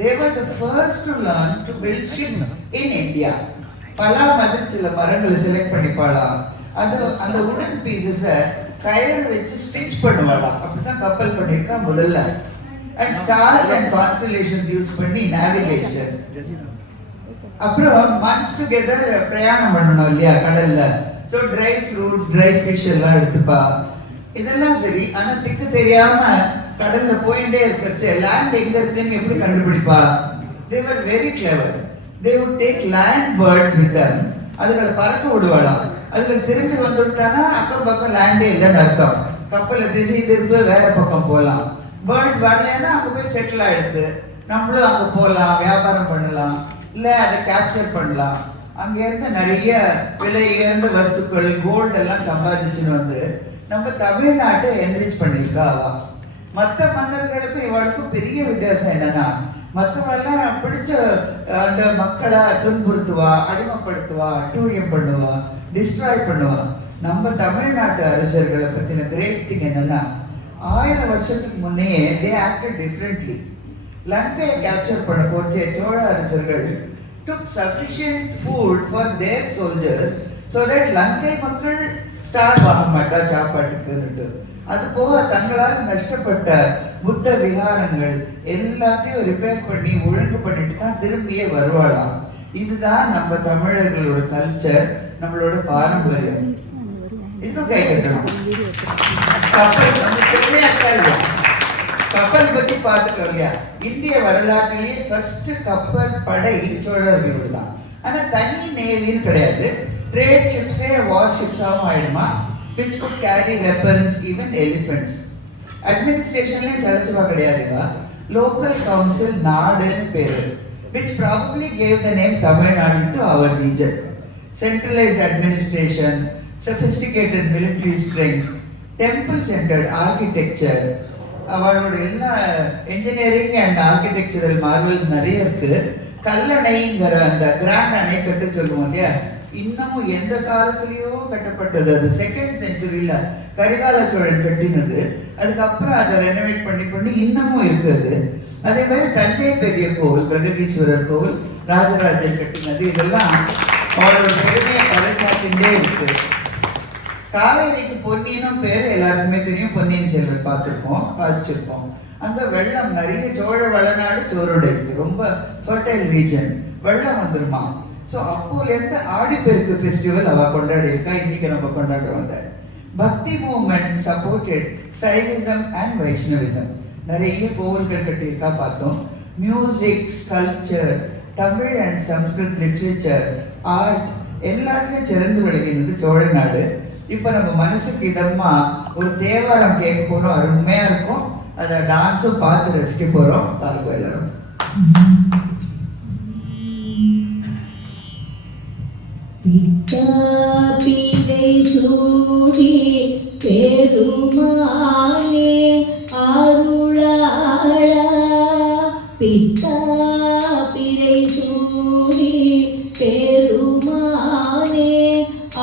they were the first to learn to build ships in India. பலா மாதிரி சில மரங்களை செலக்ட் பண்ணிப்பாளாம். அந்த உடன் பீசஸை கயிறு வச்சு ஸ்டிச் பண்ணுவாளாம். அப்படிதான் கப்பல் பண்ணியிருக்கா முதல்ல. And stars and constellations use பண்ணி நேவிகேஷன். அப்புறம் மந்த்ஸ் டுகெதர் பிரயாணம் பண்ணணும் இல்லையா கடல்ல. So dry fruits, try fish எல்லாம் எடுத்துப்பா. இதெல்லாம் சரி. ஆனா திக்கு தெரியாம கடல்ல போயிட்டே இருக்கிறச்சு லேண்ட் எங்க இருக்குன்னு எப்படி கண்டுபிடிப்பா? They were very clever. They would take land birds with them. அதுகளை பறக்க விடுவாளாம். அதுகள் திரும்பி வந்துட்டானா அக்கம் பக்கம் லேண்டே இல்லைன்னு அர்த்தம். கப்பலை திசை திருப்பி வேற பக்கம் போகலாம். பேர்ட்ஸ் வரலன்னா அங்க போய் செட்டில் ஆயிடுது. நம்மளும் அங்க போகலாம், வியாபாரம் பண்ணலாம், இல்லை அதை கேப்சர் பண்ணலாம். அங்கேருந்து நிறைய விலை உயர்ந்த வஸ்துக்கள் கோல்டு எல்லாம் சம்பாதிச்சுன்னு வந்து நம்ம தமிழ்நாட்டை என்ரிச் பண்ணியிருக்கா அவ. மற்ற மன்னர்களுக்கும் இவளுக்கும் பெரிய வித்தியாசம் என்னன்னா, மற்றவெல்லாம் பிடிச்ச அந்த மக்களை துன்புறுத்துவா, அடிமைப்படுத்துவா, அட்டூழியம் பண்ணுவா, டிஸ்ட்ராய் பண்ணுவா. நம்ம தமிழ்நாட்டு அரசர்களை பற்றின கிரேட் திங் என்னன்னா, 1000 வருஷத்துக்கு முன்னையே தே ஆக்டட் டிஃப்ரெண்ட்லி. லங்கையை கேப்சர் பண்ண போச்சே சோழ அரசர்கள் took sufficient food for their soldiers so that லங்கை மக்கள் ஸ்டார்வ் ஆக மாட்டா சாப்பாட்டுக்கு. அது போக தங்களால் நஷ்டப்பட்ட புத்த விகாரங்கள் எல்லாத்தையும் ரிப்பேர் பண்ணி ஒழுங்கு பண்ணிட்டு தான் திரும்பியே வருவாளாம். இதுதான் நம்ம தமிழர்களோட கல்ச்சர், நம்மளோட பாரம்பரியம். இதுவும் கை கட்டணும். கப்பல் கப்பல் பத்தி பார்த்துட்டோம் இல்லையா? இந்திய வரலாற்றிலேயே ஃபர்ஸ்ட் கப்பல் படை சோழர்கள் தான். ஆனா தனி நேவின்னு கிடையாது. ட்ரேட் ஷிப்ஸே வார் ஷிப்ஸாகவும் ஆயிடுமா, which could carry weapons, even elephants. அட்மினிஸ்ட்ரேஷன்லயும் சலச்சுவா கிடையாதுவா. லோக்கல் கவுன்சில் நாடுன்னு பேரு, which probably gave the name Tamil Nadu to our region. Centralized administration, sophisticated military strength, temple-centered architecture. அவளோட எல்லா இன்ஜினியரிங் அண்ட் ஆர்கிடெக்சரல் மார்வல்ஸ் நிறைய இருக்கு. கல்லணைங்கிற அந்த கிராண்ட் அணைக்கட்டு சொல்லுவோம் இல்லையா, இன்னமும் எந்த காலத்திலயோ கட்டப்பட்டது. அது 2nd centuryல கரிகால சோழன் கட்டினது. அதுக்கப்புறம் அதை ரெனோவேட் பண்ணி இன்னமும் இருக்குது. அதே மாதிரி தஞ்சை பெரிய கோவில், பிரகதீஸ்வரர் கோவில் ராஜராஜன் கட்டினது. இதெல்லாம் அவளோட பெருமையை பறைசாற்றிண்டே இருக்கு. காவேரிக்கு பொன்னியினும் பேர் எல்லாருக்குமே தெரியும். பொன்னியின் செல்வன் பார்த்துருப்போம், வாசிச்சிருப்போம். அங்க வெள்ளம் நிறைய, சோழ வளநாடு சோரோட இருக்கு, ரொம்ப ஃபர்டைல் ரீஜன். வெள்ளம் வந்துருமா. ஸோ அப்போலேருந்து ஆடிப்பெருக்கு ஃபெஸ்டிவல் அவ கொண்டாடி இருக்கா. இன்னைக்கு நம்ம கொண்டாடுறோம். Bhakti movement supported Shaivism and Vaishnavism. நிறைய கோவில்கள் கட்டியிருக்கா பார்த்தோம். Music, sculpture, Tamil and Sanskrit literature, art எல்லாத்தையும் சிறந்து விளங்கினது சோழ நாடு. இப்ப நம்ம மனசுக்கு இதமா ஒரு தேவாரம் கேட்க போறோம். அருமையா இருக்கும். அதை டான்ஸும் பார்த்து ரசிக்க போறோம். பார்ப்போம் எல்லாரும். பிதா பிதை சூடி பெருமானே அருளாளா, பிதா பிதை சூடி பெருமானே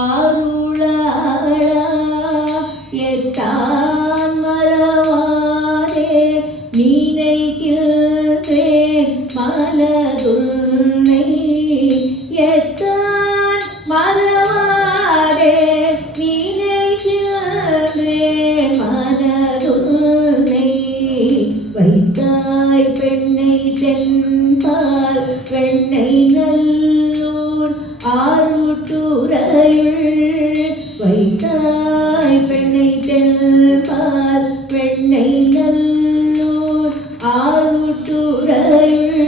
அருளாளா, எத்தான் மறவாதே நினைக்கின்றேன் மனதுன்னை, எத்தான் மறவாதே நினைக்கின்றேன் மனதுன்னை, வைத்தாய் பெண்ணை தென்பால் பெண்ணை நல்லூர் ஆருட்டுரையுள், வைத்தாய் பெண்ணை தென்பால் பெண்ணை நல்லூர் ஆருட்டுரையுள்,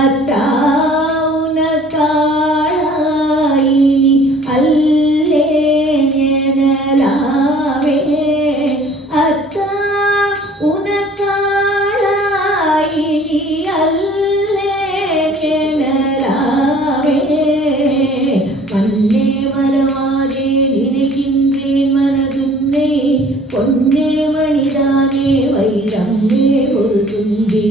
அத்தா உனக்காளாயினி அல்லேன் எனலாமே, அத்தா உனக்காளாயினி அல்லேன் எனலாமே, மன்னே மறவாதே நினைக்கின்றேன் மனதுன்னை, பொன்னே மணிதானே வைரமே ஒரு துண்டி,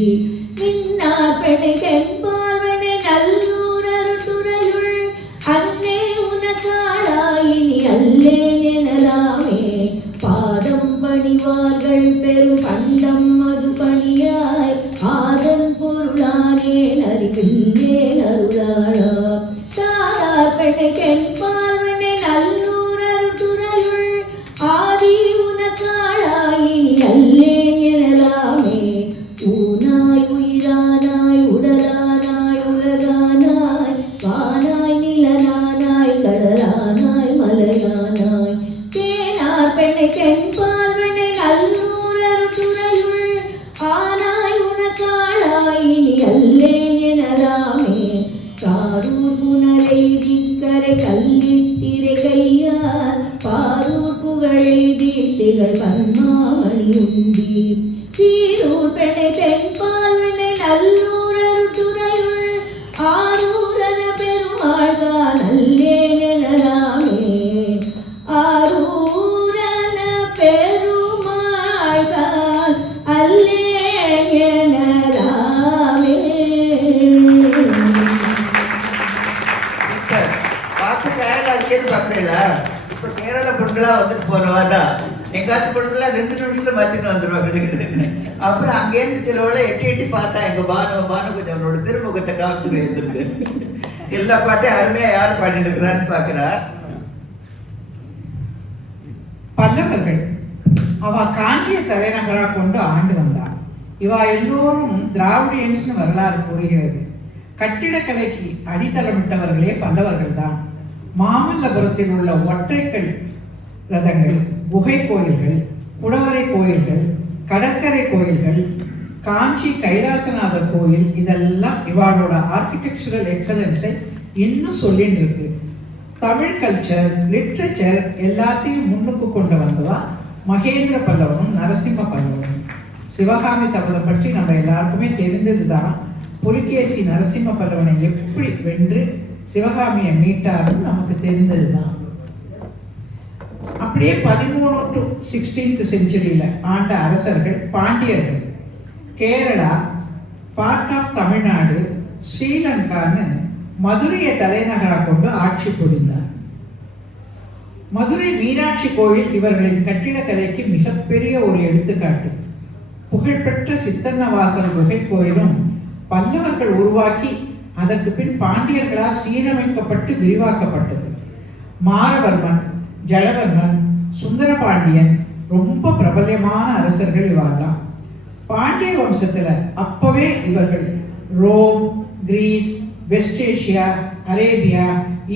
நின்னார் பெண்ணை தென்பார்வனை நல்லூர் அருட்டுரையுள், அன்னே உனக்காளாயினி அல்லேன் எனலாமே, பாதம் பணிவார்கள் பெரும் பண்டம் மது பணியாய், ஆதன் பொருளானேன் அறிகின்றேன் அருளாளா, தாரார் பெண்ணை தென்பார்வனை நல்லூர் அருட்டுரையுள், ஆதி உனக்காளாயினி அல்லேன் எனலாமே, ஊனாய் உயிரானாய் உடலானாய் உலகானாய், வானாய் நிலனானாய் கடலானாய் மலையானாய், தேனார் பெண்ணை தென்பார்வனை நல்லூர் அருட்டுரையுள், ஆனாய் உனக்காளாயினி அல்லேன் எனலாமே, காரூர் புனலைதி கரை கல்லித்திரை கையார், பாரூர் புகழெய்தி திகழ் பன்மாமணி உண்டி, சீரூர் பெண்ணை தென்பார்வனை நல்லூர் அருட்டுரையுள், ஆரூரன பெரும் பெருமாள்தான் அல்லேன் எனலாமே ஆரூரன பெருமாள்தான் அல்லேன் எனலாமே. பார்த்து டயர்டா இருக்கேன்னு பாக்குறீங்களா? இப்ப கேரள பொண்ணுங்களா வந்துட்டு போனவாதான் எங்காத்து பொண்ணுங்களா 2 நிமிஷத்துல மாத்திட்டு வந்துருவாங்க. அப்புறம் அங்கேருந்து சிலவள எட்டி எட்டி பார்த்தா எங்க பானு கொஞ்சம் அவனோட திருமுகத்தை காமிச்சு இருந்துருக்கு. எல்லா பாட்டையும் அருமையா யாரு பாடிட்டு இருக்கிறான்னு பாக்குறா. பல்லவர்கள் அவ காஞ்சிய தலைநகரா கொண்டு ஆண்டு வந்தார். இவா எல்லோரும் திராவிடியன்ஸ்னு வரலாறு கூறுகிறது. கட்டிடக்கலைக்கு அடித்தளமிட்டவர்களே பல்லவர்கள் தான். மாமல்லபுரத்தில் உள்ள ஒற்றைக்கல் ரதங்கள், குகை கோயில்கள், குடவரை கோயில்கள், கடற்கரை கோயில்கள், காஞ்சி கைலாசநாதர் கோயில் இதெல்லாம் இவாளோட ஆர்கிடெக்சரல் எக்ஸலன்ஸை இன்னும் சொல்லிட்டு இருக்கு. தமிழ் கல்ச்சர், லிட்ரேச்சர் எல்லாத்தையும் முன்னுக்கு கொண்டு வந்தவா மகேந்திர பல்லவனும் நரசிம்ம பல்லவனும். சிவகாமி சபதம் பற்றி நம்ம எல்லாருக்குமே தெரிந்ததுதான். புலிகேசி நரசிம்ம பல்லவனை எப்படி வென்று சிவகாமியை மீட்டாருன்னு நமக்கு தெரிந்ததுதான். அப்படியே 13 to 16th செஞ்சுரியில ஆண்ட அரசர்கள் பாண்டியர்கள். கேரளா, பார்ட் ஆஃப் தமிழ்நாடு, ஸ்ரீலங்கான்னு மதுரையை தலைநகரா கொண்டு ஆட்சி புரிந்தார். மதுரை மீனாட்சி கோயில் இவர்களின் கட்டிடக்கலைக்கு மிகப்பெரிய ஒரு எடுத்துக்காட்டு. புகழ்பெற்ற சித்தன்னவாசல் குகை கோயிலும் பல்லவர்கள் உருவாக்கி அதற்கு பின் பாண்டியர்களால் சீரமைக்கப்பட்டு விரிவாக்கப்பட்டது. மாரவர்மன், ஜலவர்மன், சுந்தரபாண்டியன் ரொம்ப பிரபல்யமான அரசர்கள் இவெல்லாம். பாண்டிய வம்சத்துல அப்பவே இவர்கள் Rome, Greece, West Asia, Arabia,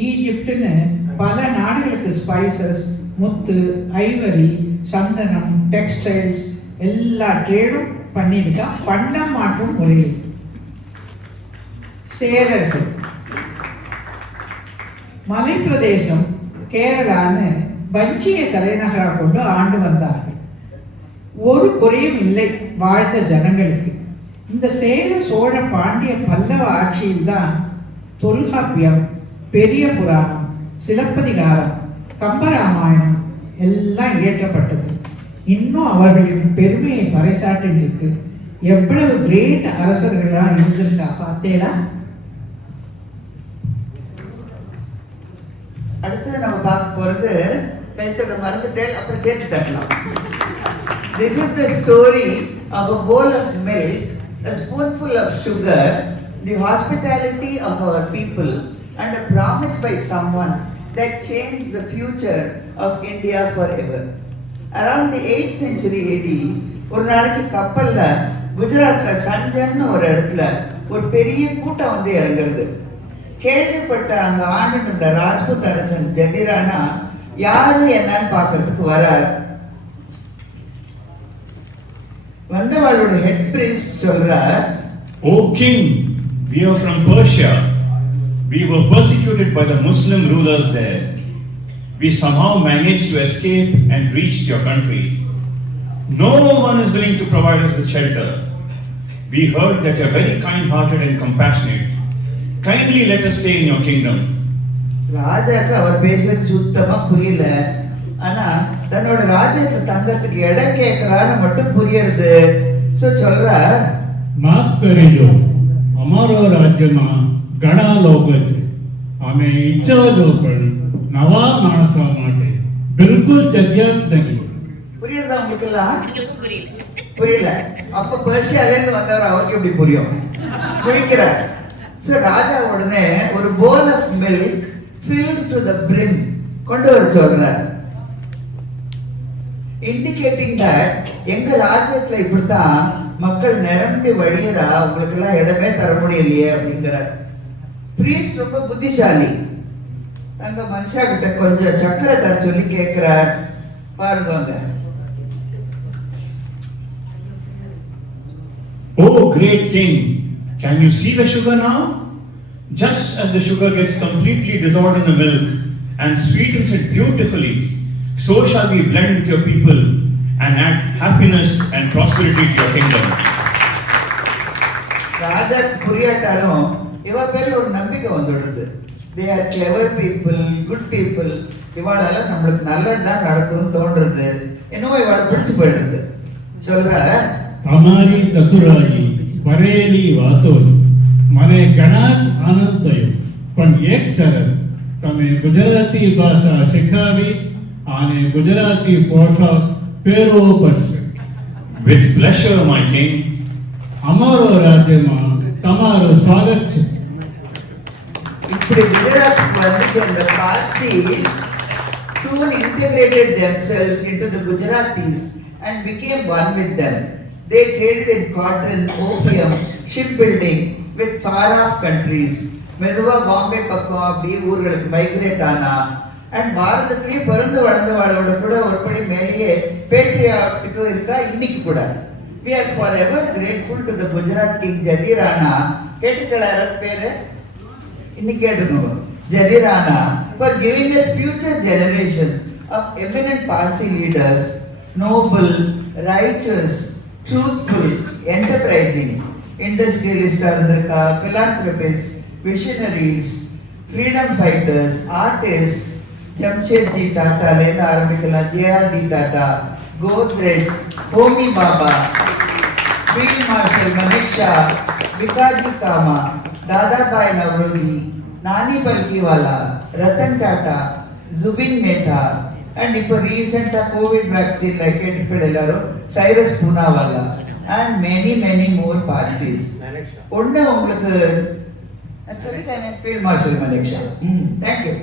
ஈஜிப்டுன்னு பல நாடுகளுக்கு ஸ்பைசஸ், முத்து, ஐவரி, சந்தனம், டெக்ஸ்டைல்ஸ் எல்லா ட்ரேடும் பண்ணியிருக்கா. பண்டம் மாற்றும் முறையில் சேரர்கள் மலை பிரதேசம் கேரளான்னு வஞ்சிய தலைநகரா கொண்டு ஆண்டு வந்தார்கள். ஒரு குறையும் இல்லை வாழ்ந்த ஜனங்களுக்கு. இந்த சேர சோழ பாண்டிய பல்லவ ஆட்சியில் தான் தொல்காப்பியம், பெரிய புராணம், சிலப்பதிகாரம், கம்பராமாயணம் எல்லாம் இயற்றப்பட்டது. இன்னும் அவர்களின் பெருமையை பறைசாற்றிட்டு இருக்கு. எவ்வளவு கிரேட் அரசர்களா இருந்திருக்கா பார்த்தேடா. அடுத்து நம்ம பார்க்க போறது மெத்தட மறந்துட்டேன், அப்புறம் சேர்த்து தட்டலாம். This is the story of a bowl of milk, a spoonful of sugar, the hospitality of our people, and a promise by someone that changed the future of India forever. Around the 8th century AD, ஒரு நாளைக்கு கப்பல்ல குஜராத்ல சஞ்சன்னு ஒரு இடத்துல ஒரு பெரிய கூட்டம் வந்து இறங்குறது. கேள்விப்பட்ட அங்க ஆண்டு ராஜ்புத் அரசன் ஜதிரானா யாரு என்னன்னு பாக்குறதுக்கு வரார். வந்தவாளோட ஹெட் பிரீஸ்ட் சொல்றார், "O king, we are from Persia. We were persecuted by the Muslim rulers there. We somehow managed to escape and reached your country. No one is willing to provide us with shelter. We heard that you are very kind-hearted and compassionate. Kindly let us stay in your kingdom." ராஜாக்கு அவர் பேசுறது சுத்தமா புரியல. ஆனா தன்னோட ராஜ்யத்துல தங்கத்துக்கு இடம் கேட்கறான்னு மட்டும் புரியுது. சொல்றார், माफ करियो, અમારો રાજ્યમાં ઘણા લોકો છે. અમે ઈચ્છો છો પણ નવા માણસો માટે બિલકુલ જગ્યા નથી. புரியுதா உங்களுக்கு எல்லாம்? புரியல. அப்ப பெர்ஷியால இருந்து வந்தவர் அவருக்கு எப்படி புரியும்? புரிக்கிறார். ராஜா உடனே ஒரு bowl of milk filled to the brim கொண்டு வர சொல்றார். indicating that எங்க ராஜ்யத்துல இப்படித்தான் மக்கள் நிரம்பி வழியறா, உங்களுக்கு எல்லாம் இடமே தர முடியலையே அப்படிங்கிறார். பிரீஸ்ட் ரொம்ப புத்திசாலி. தங்க மனுஷா கிட்ட கொஞ்சம் சக்கரை தர சொல்லி கேட்கிறார். பாருங்க. "Oh great king, can you see the sugar now? Just as the sugar gets completely dissolved in the milk and sweetens it beautifully, so shall we blend with your people and add happiness and prosperity to your kingdom." ராஜா புரியாட்டாலும் இவ பேர்ல ஒரு நம்பிக்கை வந்துடுது. they are clever people, good people. இவாளால நம்மளுக்கு நல்லதுதான் நடக்கும்னு தோன்றது. என்னவோ இவாளை பிடிச்சு போயிடுது. சொல்ற તમારી ચતુરાઈ પરેલી વાતો મને ઘણા જ આનંદ થયો. પણ એક શરત, તમે ગુજરાતી ભાષા શીખવી અને ગુજરાતી પોશાક પહેરવો પડશે. With pleasure, my king. અમારો રાજ્યમાં તમારું સ્વાગત છે. இப்படி குஜராத்துக்கு வந்து சேர்ந்த Parsis soon integrated themselves into the Gujaratis and became one with them. They traded in cotton, opium, shipbuilding with far-off countries. மெதுவா பாம்பே பக்கம் அப்படியே ஊர்களுக்கு மைக்ரேட் ஆனா அண்ட் பாரதத்திலேயே பிறந்து வளர்ந்தவாளோட கூட ஒரு படி மேலேயே பேட்ரியாட்டிக்கும் இருக்கா இன்னைக்கு கூட. We are forever grateful to the Gujarat King Jadirana. கேட்டுக்கலார பேரு இன்னைக்கு கேட்டுக்கோங்க. Jadirana for giving us future generations of eminent Parsi leaders, noble, righteous, truthful, enterprising, industrialists, philanthropists, visionaries, freedom fighters, artists, Jamshedji Tata, Lena Arambikala, J.R.D. Tata, Godrej, Homi Baba, Field Marshal Maneksha, Vikaji Kama, Dadabhai Nauroji, Nani Balkiwala, Ratan Tata, Zubin Mehta, and இப்போ ரீசெண்டா கோவிட் வேக்சின் கேட்டுப்படலாரோ Cyrus Poonawalla and many more Parsis. ஒண்ணு உங்களுக்கு Field Marshal Maneksha. Thank you.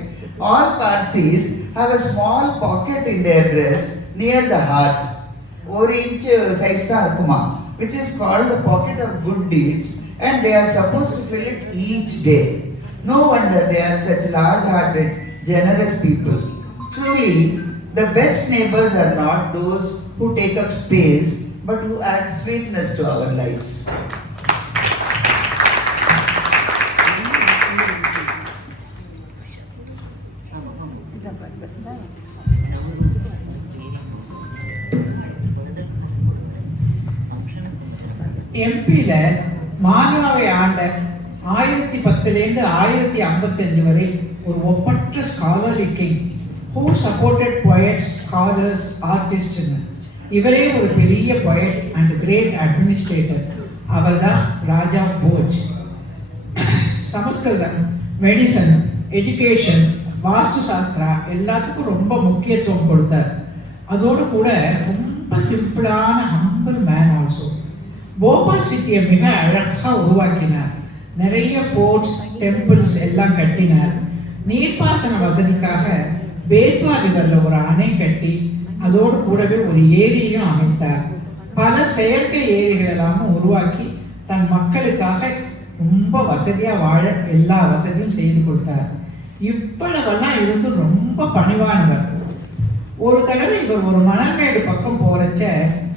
All Parsis have a small pocket in their dress near the heart. 1 inch size தான் இருக்குமா, which is called the pocket of good deeds, and they are supposed to fill it each day. No wonder they are such large-hearted, generous people. Truly, the best neighbors are not those who take up space, but who add sweetness to our lives. எம்பியில் மால்வாவை ஆண்ட 1010 1055 வரை ஒரு ஒப்பற்ற scholarly king who supported poets, scholars, artists. இவரே ஒரு பெரிய poet and great administrator. அவர்தான் ராஜா போஜ். சமஸ்கிருதம், மெடிசன், எஜுகேஷன், வாஸ்து சாஸ்திரா எல்லாத்துக்கும் ரொம்ப முக்கியத்துவம் கொடுத்தார். அதோடு கூட ரொம்ப சிம்பிளான ஹம்பிள் மேன் ஆல்சோ. போபால் சிட்டியை மிக அழகாக உருவாக்கினார். நிறைய ஃபோர்ட்ஸ், டெம்பிள்ஸ் எல்லாம் கட்டினார். நீர்ப்பாசன வசதிக்காக பேத்வா ரிவர்ல ஒரு அணை கட்டி அதோடு கூடவே ஒரு ஏரியையும் அமைத்தார். பல செயற்கை ஏரிகள் எல்லாமும் உருவாக்கி தன் மக்களுக்காக ரொம்ப வசதியா வாழ எல்லா வசதியும் செய்து கொடுத்தார். இவ்வளவெல்லாம் இருந்து ரொம்ப பணிவானவர். ஒரு தடவை இவர் ஒரு மணல்மேடு பக்கம் போறச்ச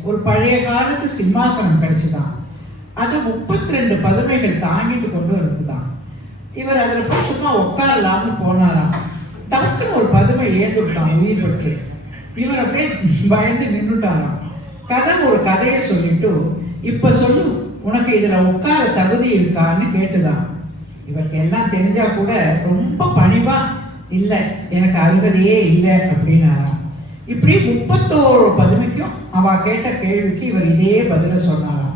ஒரு பழைய காலத்து சிம்மாசனம் கிடைச்சுதான். அது 32 பதுமைகள் தாங்கிட்டு கொண்டு வருதுதான். இவர் அதுல போய் சும்மா உட்காரலாம்னு போனாராம். டக்குன்னு ஒரு பதுமை ஏந்துட்டான் உயிர் பெற்று. இவர் அப்படியே பயந்து நின்றுட்டாராம். கதன் ஒரு கதையை சொல்லிட்டு, இப்ப சொல்லு, உனக்கு இதுல உட்கார தகுதி இருக்கான்னு கேட்டுதான். இவருக்கு எல்லாம் தெரிஞ்சா கூட ரொம்ப பணிவா, இல்லை எனக்கு அருகதையே இல்லை அப்படின்னாராம். இப்படி 31 பதுமைக்கும் அவ கேட்ட கேள்விக்கு இவர் இதே பதில சொன்னாராம்.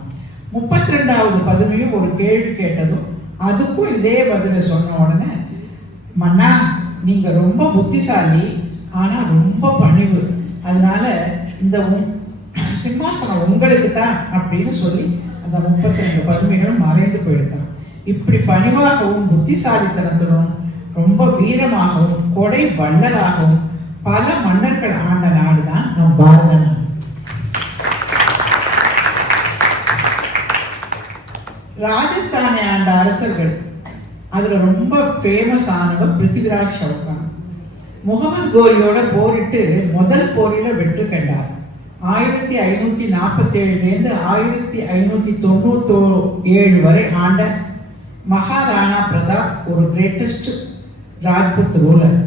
32வது பதுமையும் ஒரு கேள்வி கேட்டதும் அதுக்கும் இதே பதில சொன்ன உடனே, மன்னா நீங்க ரொம்ப புத்திசாலி, ஆனா ரொம்ப பணிவு, அதனால இந்த சிம்மாசனம் உங்களுக்கு தான் அப்படின்னு சொல்லி அந்த 32 பதுமைகளும் மறைந்து போயிடுதான். இப்படி பணிவாகவும் புத்திசாலித்தனத்துடன் ரொம்ப வீரமாகவும் கொடை வள்ளலாகவும் பல மன்னர்கள் ஆண்ட நாடுதான் நம் பாரத நாடு. ராஜஸ்தானை ஆண்ட அரசர்கள் அதுல ரொம்ப ஃபேமஸ் ஆனவர் பிருத்திவிராஜ் சவுகான். முகமது கோரியோட போரிட்டு முதல் போரில வெற்றி கண்டார். 1547 1597 வரை ஆண்ட மகாராணா பிரதாப் ஒரு கிரேட்டஸ்ட் ராஜ்புத் ரூலர்.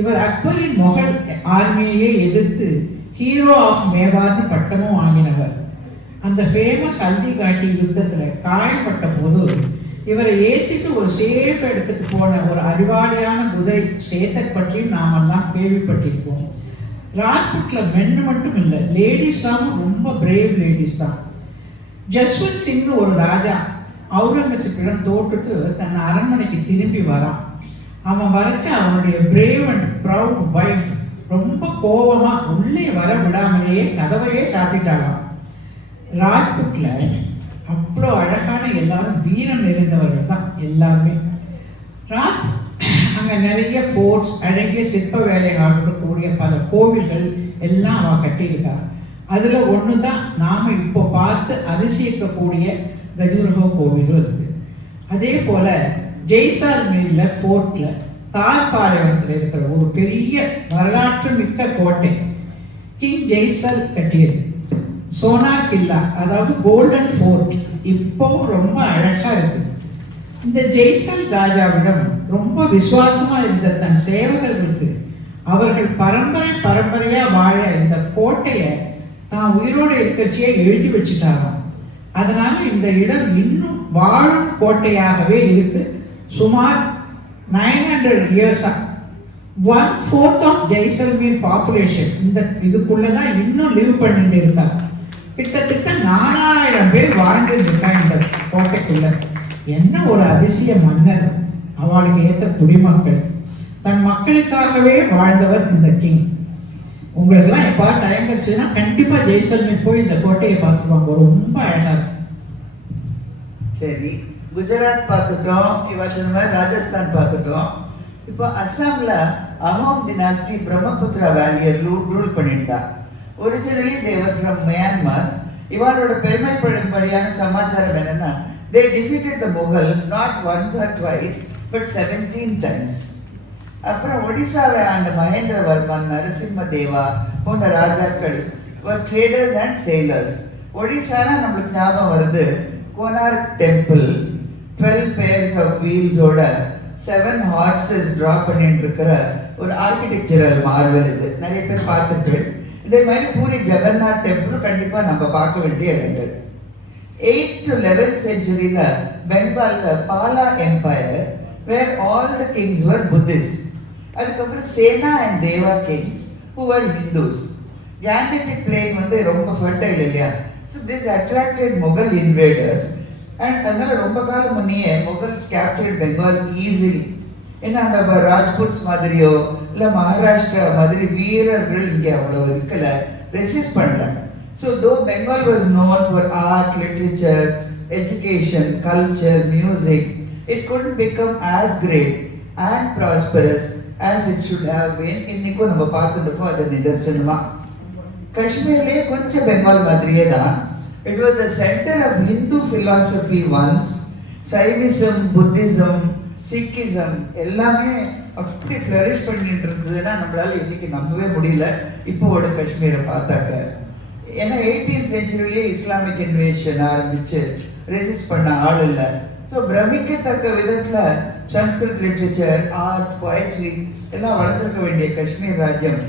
இவர் அக்பரின் மொகல் ஆர்மியை எதிர்த்து ஹீரோ ஆஃப் மேவார்னு பட்டமும் வாங்கினவர். அந்த ஃபேமஸ் ஹல்தி காட்டி யுத்தத்தில் காயப்பட்ட போது இவரை ஏற்றிட்டு ஒரு சேஃப் இடத்துக்கு போன ஒரு அறிவாளியான குதிரை சேத்தர் பற்றியும் நாமெல்லாம் கேள்விப்பட்டிருப்போம். ராஜ்புட்ல மென்னு மட்டும் இல்லை, லேடிஸ் தான் ரொம்ப பிரேவ் லேடிஸ் தான். ஜஸ்வந்த் சிங்னு ஒரு ராஜா அவுரங்கசீப்பிடம் தோற்றுட்டு தன் அரண்மனைக்கு திரும்பி வரான். அவன் வரைச்ச அவனுடைய பிரேவ் அண்ட் ப்ரவுட் வைஃப் ரொம்ப கோபமா உள்ளே வர விடாமலேயே கதவையே சாத்திட்டாளாம். ராஜ்புட்ல அவ்வளோ அழகான எல்லாரும் வீரம் நிறைந்தவர்கள் தான் எல்லாருமே. அங்கே நிறைய ஃபோர்ட்ஸ், அழகிய சிற்ப வேலைகள் இருக்கக்கூடிய பல கோவில்கள் எல்லாம் அவன் கட்டியிருக்கா. அதில் ஒன்று தான் நாம் இப்போ பார்த்து அதிசயிக்கக்கூடிய கஜுரஹோ கோவிலும் இருக்குது. அதே போல் ஜெய்சால்மேரில் ஃபோர்ட்டில் தாழ்பாளையத்தில் இருக்கிற ஒரு பெரிய வரலாற்று மிக்க கோட்டை கிங் ஜெய்சால் கட்டியது. சோனா கில்லா, அதாவது கோல்டன் ஃபோர்ட், இப்போவும் ரொம்ப அழகாக இருக்குது. இந்த ஜெய்சால் ராஜாவிடம் ரொம்ப விசுவாசமா இருந்த தன் சேவகர்களுக்கு அவர்கள் பரம்பரையா வாழ இந்த கோட்டையை தான் உயிரோடு இருக்கிறச்சியே எழுதி வச்சுட்டாராம். அதனால இந்த இடம் இன்னும் வாழும் கோட்டையாகவே இருக்கு. சுமார் 900 இயர்ஸா 1/4 ஆஃப் ஜெய்சல்மேர் பாப்புலேஷன் இந்த இதுக்குள்ளதான் இன்னும் லிவ் பண்ணிட்டு இருக்காங்க. கிட்டத்தட்ட 4000 பேர் வாழ்ந்து இருக்காங்க இந்த கோட்டைக்குள்ள. என்ன ஒரு அதிசய மன்னர், அவளுக்கு ஏற்ற குடிமக்கள், தன் மக்களுக்காகவே வாழ்ந்தவர் இந்த கிங். உங்களுக்கெல்லாம் எப்பா டைம் கிடைச்சதுன்னா கண்டிப்பா ஜெய்சல்மேர் போய் இந்த கோட்டையை பார்த்துப்பாங்க, ரொம்ப அழகா. சரி, குஜராத் பார்த்துட்டோம், இவற்ற மாதிரி ராஜஸ்தான் பார்த்துட்டோம். இப்போ அஸ்ஸாம்ல அஹோம் டினாஸ்டி பிரம்மபுத்திரா வேலியை ரூல் பண்ணிட்டா. Originally they were from Myanmar. இவளோட பெருமைப்படும்படியான சமாச்சாரம் என்னன்னா, they defeated the Mughals not once or twice but 17 times. அப்புறம் ஒடிசாவை ஆண்ட மகேந்திரவர்மன், நரசிம்மதேவா போன்ற ராஜாக்கள் were traders and sailors. ஒடிசானா நம்மளுக்கு ஞாபகம் வருது Konark temple, 12 pairs of wheels ஓட 7 horses draw பண்ணிட்டு இருக்கிற ஒரு ஆர்கிடெக்சரல் மார்வல். இது நிறைய பேர் பார்த்துட்டு. இதே மாதிரி பூரி ஜெகநாத் டெம்பிள் கண்டிப்பா நம்ம பார்க்க வேண்டிய இடங்கள். 8th to 11th centuryல பெங்கால்ல Pala empire where all the kings were Buddhists. அதுக்கப்புறம் சேனா and Deva kings who were Hindus. Gangetic plain வந்து ரொம்ப fertile இல்லையா? So this attracted Mughal invaders and அதனால ரொம்ப காலம் முன்னையே Mughals captured Bengal easily. ஏன்னா அந்த ராஜ்புட்ஸ் மாதிரியோ இல்லை மகாராஷ்டிரா மாதிரி வீரர்கள் இங்கே அவ்வளோ இருக்கல, ரெசிஸ்ட் பண்ணல. So though Bengal was known for art, literature, education, culture, music, it couldn't become as great and prosperous as it should have been. இன்னைக்கும் நம்ம பார்த்துட்டு அது நிதர்சனமா. காஷ்மீர்லேயே கொஞ்சம் பெங்கால் மாதிரியே தான். It was the center of Hindu philosophy once. Saivism, Buddhism, Sikhism எல்லாமே அப்படி ஃப்ளரிஷ் பண்ணிட்டு இருந்ததுன்னா நம்மளால இன்னைக்கு நம்பவே முடியல இப்போவோட காஷ்மீரை பார்த்தாக்க. ஏன்னா 18th centuryலேயே இஸ்லாமிக் இன்வேஷன் ஆரம்பிச்சு ரெசிஸ்ட் பண்ண ஆள் இல்லை. ஸோ பிரமிக்கத்தக்க விதத்தில் சன்ஸ்கிருத் லிட்ரேச்சர், ஆர்ட், போயட்ரி எல்லாம் வளர்த்துருக்க வேண்டிய காஷ்மீர் ராஜ்யம்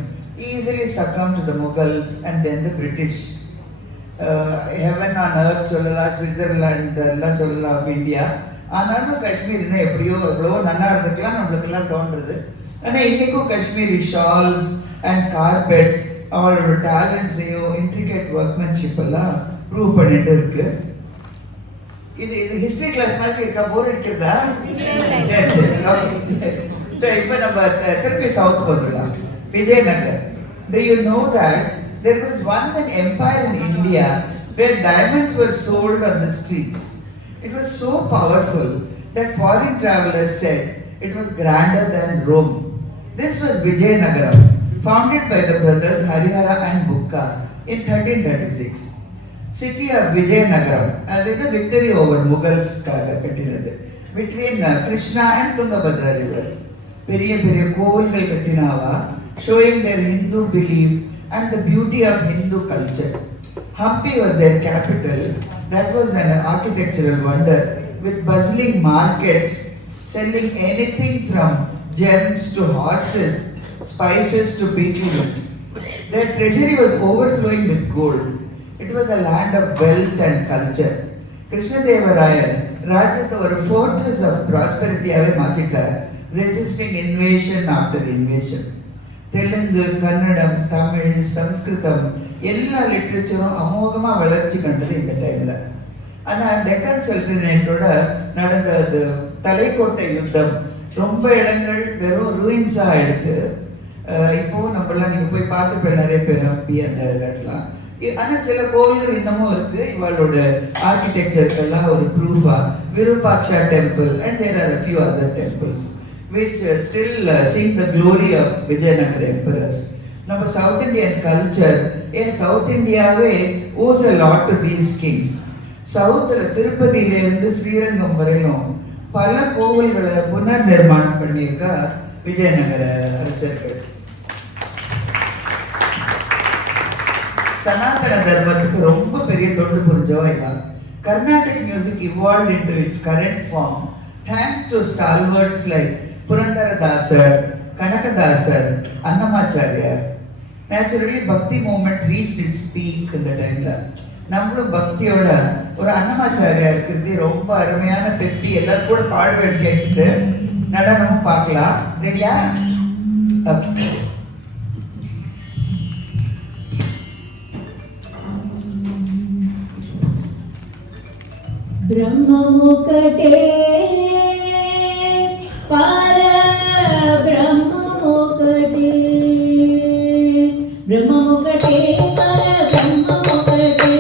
easily succumbed to the Mughals and then the British. Heaven on earth சொல்லலாம், ஸ்விட்சர்லாண்ட் எல்லாம் சொல்லலாம் ஆஃப் இந்தியா. ஆனாலும் காஷ்மீர் இன்னும் எப்படியோ எவ்வளோ நல்லா இருந்துக்கலாம் நம்மளுக்கெல்லாம் தோன்றுறது. ஆனால் இன்னைக்கும் காஷ்மீரி ஷால்ஸ் அண்ட் கார்பெட்ஸ் அவளோட டேலண்ட்ஸையும் இன்ட்ரிகேட் ஒர்க்மேன்ஷிப் எல்லாம் ப்ரூவ் பண்ணிட்டு இருக்கு. இது ஹிஸ்டரி கிளாஸ் மாதிரி இருக்கா? போர் அடிக்கிறதா? சரி சரி, ஓகே. ஸோ இப்போ நம்ம திருப்பி சவுத் வந்துடலாம். Vijayanagar. Do you know that there was once an empire in India where diamonds were sold on the streets? It was so powerful that foreign travelers said it was grander than Rome. This was Vijayanagaram, founded by the brothers Harihara and Bukka in 1336. City of Vijayanagaram as a victory over Mughals between Krishna and Tungabhadra rivers. Periya periya கோவில்கள் கட்டினாவா, showing their Hindu belief and the beauty of Hindu culture. Hampi was their capital. That was an architectural wonder with bustling markets selling anything from gems to horses, spices to beetroot. Their treasury was overflowing with gold. It was a land of wealth and culture. Krishnadeva Raya ராஜ்யத்தை ஒரு ஃபோர்ட்ரஸ் ஆஃப் ப்ராஸ்பெரிட்டியாகவே மாற்றிட்டார், resisting invasion after invasion. Telugu, Kannada, Tamil, Sanskrit எல்லா லிட்ரேச்சரும் அமோகமாக வளர்ச்சி கண்டது இந்த டைமில். ஆனால் டெக்கன் சல்டனேட்டோட நடந்த அது தலைக்கோட்டை யுத்தம் ரொம்ப இடங்கள் வெறும் ரூயின்ஸாக எடுத்து இப்போவும் நம்மளாம் நீங்கள் போய் பார்த்துப்பேன் நிறைய பேர் அப்படி அந்த இடத்துலாம். ஆனால் சில கோவில்கள் இன்னமும் இருக்கு. இவளோட ஆர்கிடெக்சருக்கெல்லாம் ஒரு ப்ரூஃபா Virupaksha temple and there are a few other temples which still sing the glory of Vijayanagara emperors. நம்ம சவுத் இந்தியன் கல்ச்சர் சவுத் இந்தியாவே owes a lot to these kings. சவுத்தில் திருப்பதியிலேருந்து ஸ்ரீரங்கம் வரையிலும் பல கோவில்களை புனர் நிர்மாணம் பண்ணியிருக்கா விஜயநகர அரசர்கள். சனாதன தர்மத்துக்கு ரொம்ப பெரிய தொண்டு புரிஞ்சவா இவா. Carnatic music evolved into its current form thanks to stalwarts like Purandaradasar, Kanakadasar, Annamacharya. Naturally பக்தி மூவ்மெண்ட் reached its peak இந்த டைம்ல. நம்மளும் பக்தியோட ஒரு அன்னமாச்சாரியா இருக்கிறது ரொம்ப அருமையான பெட்டி, எல்லாரும் கூட பாடுவேன் கேட்டுட்டு நடனமும் பார்க்கலாம். ரெடியா? ब्रह्ममुकटे पार ब्रह्ममुकटे ब्रह्ममुकटे पार ब्रह्ममुकटे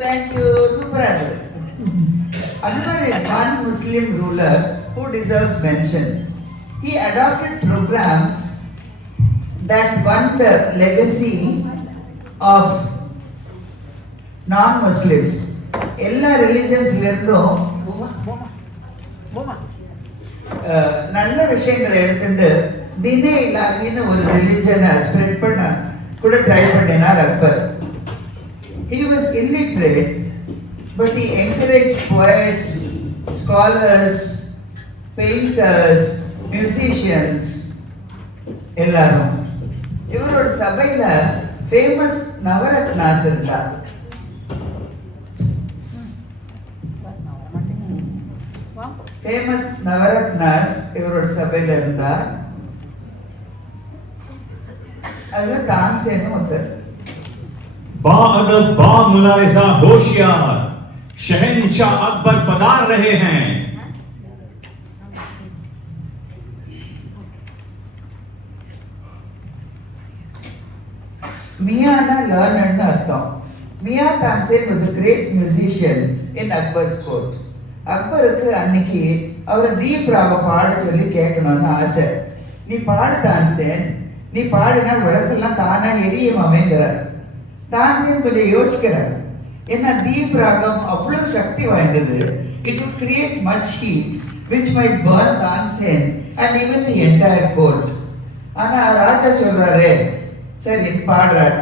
Thank you. Super. Anwar is one Muslim ruler who deserves mention. He adopted programs that won the legacy of non-Muslims. எல்லா ரிலிஜன்ஸ்லேருந்தும் நல்ல விஷயங்களை எடுத்துட்டு தினே இலாகின்னு ஒரு ரிலிஜனை ஸ்ப்ரெட் பண்ண கூட ட்ரை பண்ணினார் Akbar. He was illiterate, but he encouraged poets, scholars, painters, musicians, எல்லாரும். இவரோட சபையில ஃபேமஸ் நவரத்னாஸ் இருந்தார். ஃபேமஸ் நவரத்னாஸ் இவரோட சபையில இருந்தார். அதுல தான்சேனும் ஒருத்தர். बाअदब बा मुलायजा होशियार शहंशाह अकबर पधार रहे हैं. மியானா லேர்னர்னு அர்த்தம். மியா Tansen was a great musician in Akbar's court. அக்பருக்கு அன்னைக்கு அவர் டீப் ராக பாட சொல்லி கேட்கணும்னு ஆசை. நீ பாடு தான்சேன், நீ பாடினா விளக்கெல்லாம் தானா எரியுமாமேங்கிறார். தான்சேன் கொஞ்சம் யோசிக்கிறார். ஏன்னா டீப் ராகம் அவ்வளவு சக்தி வாய்ந்தது. It would create much heat which might burn Tansen and even the entire court. ஆனா ராஜா சொல்றாரு, சரி பாடுறார்.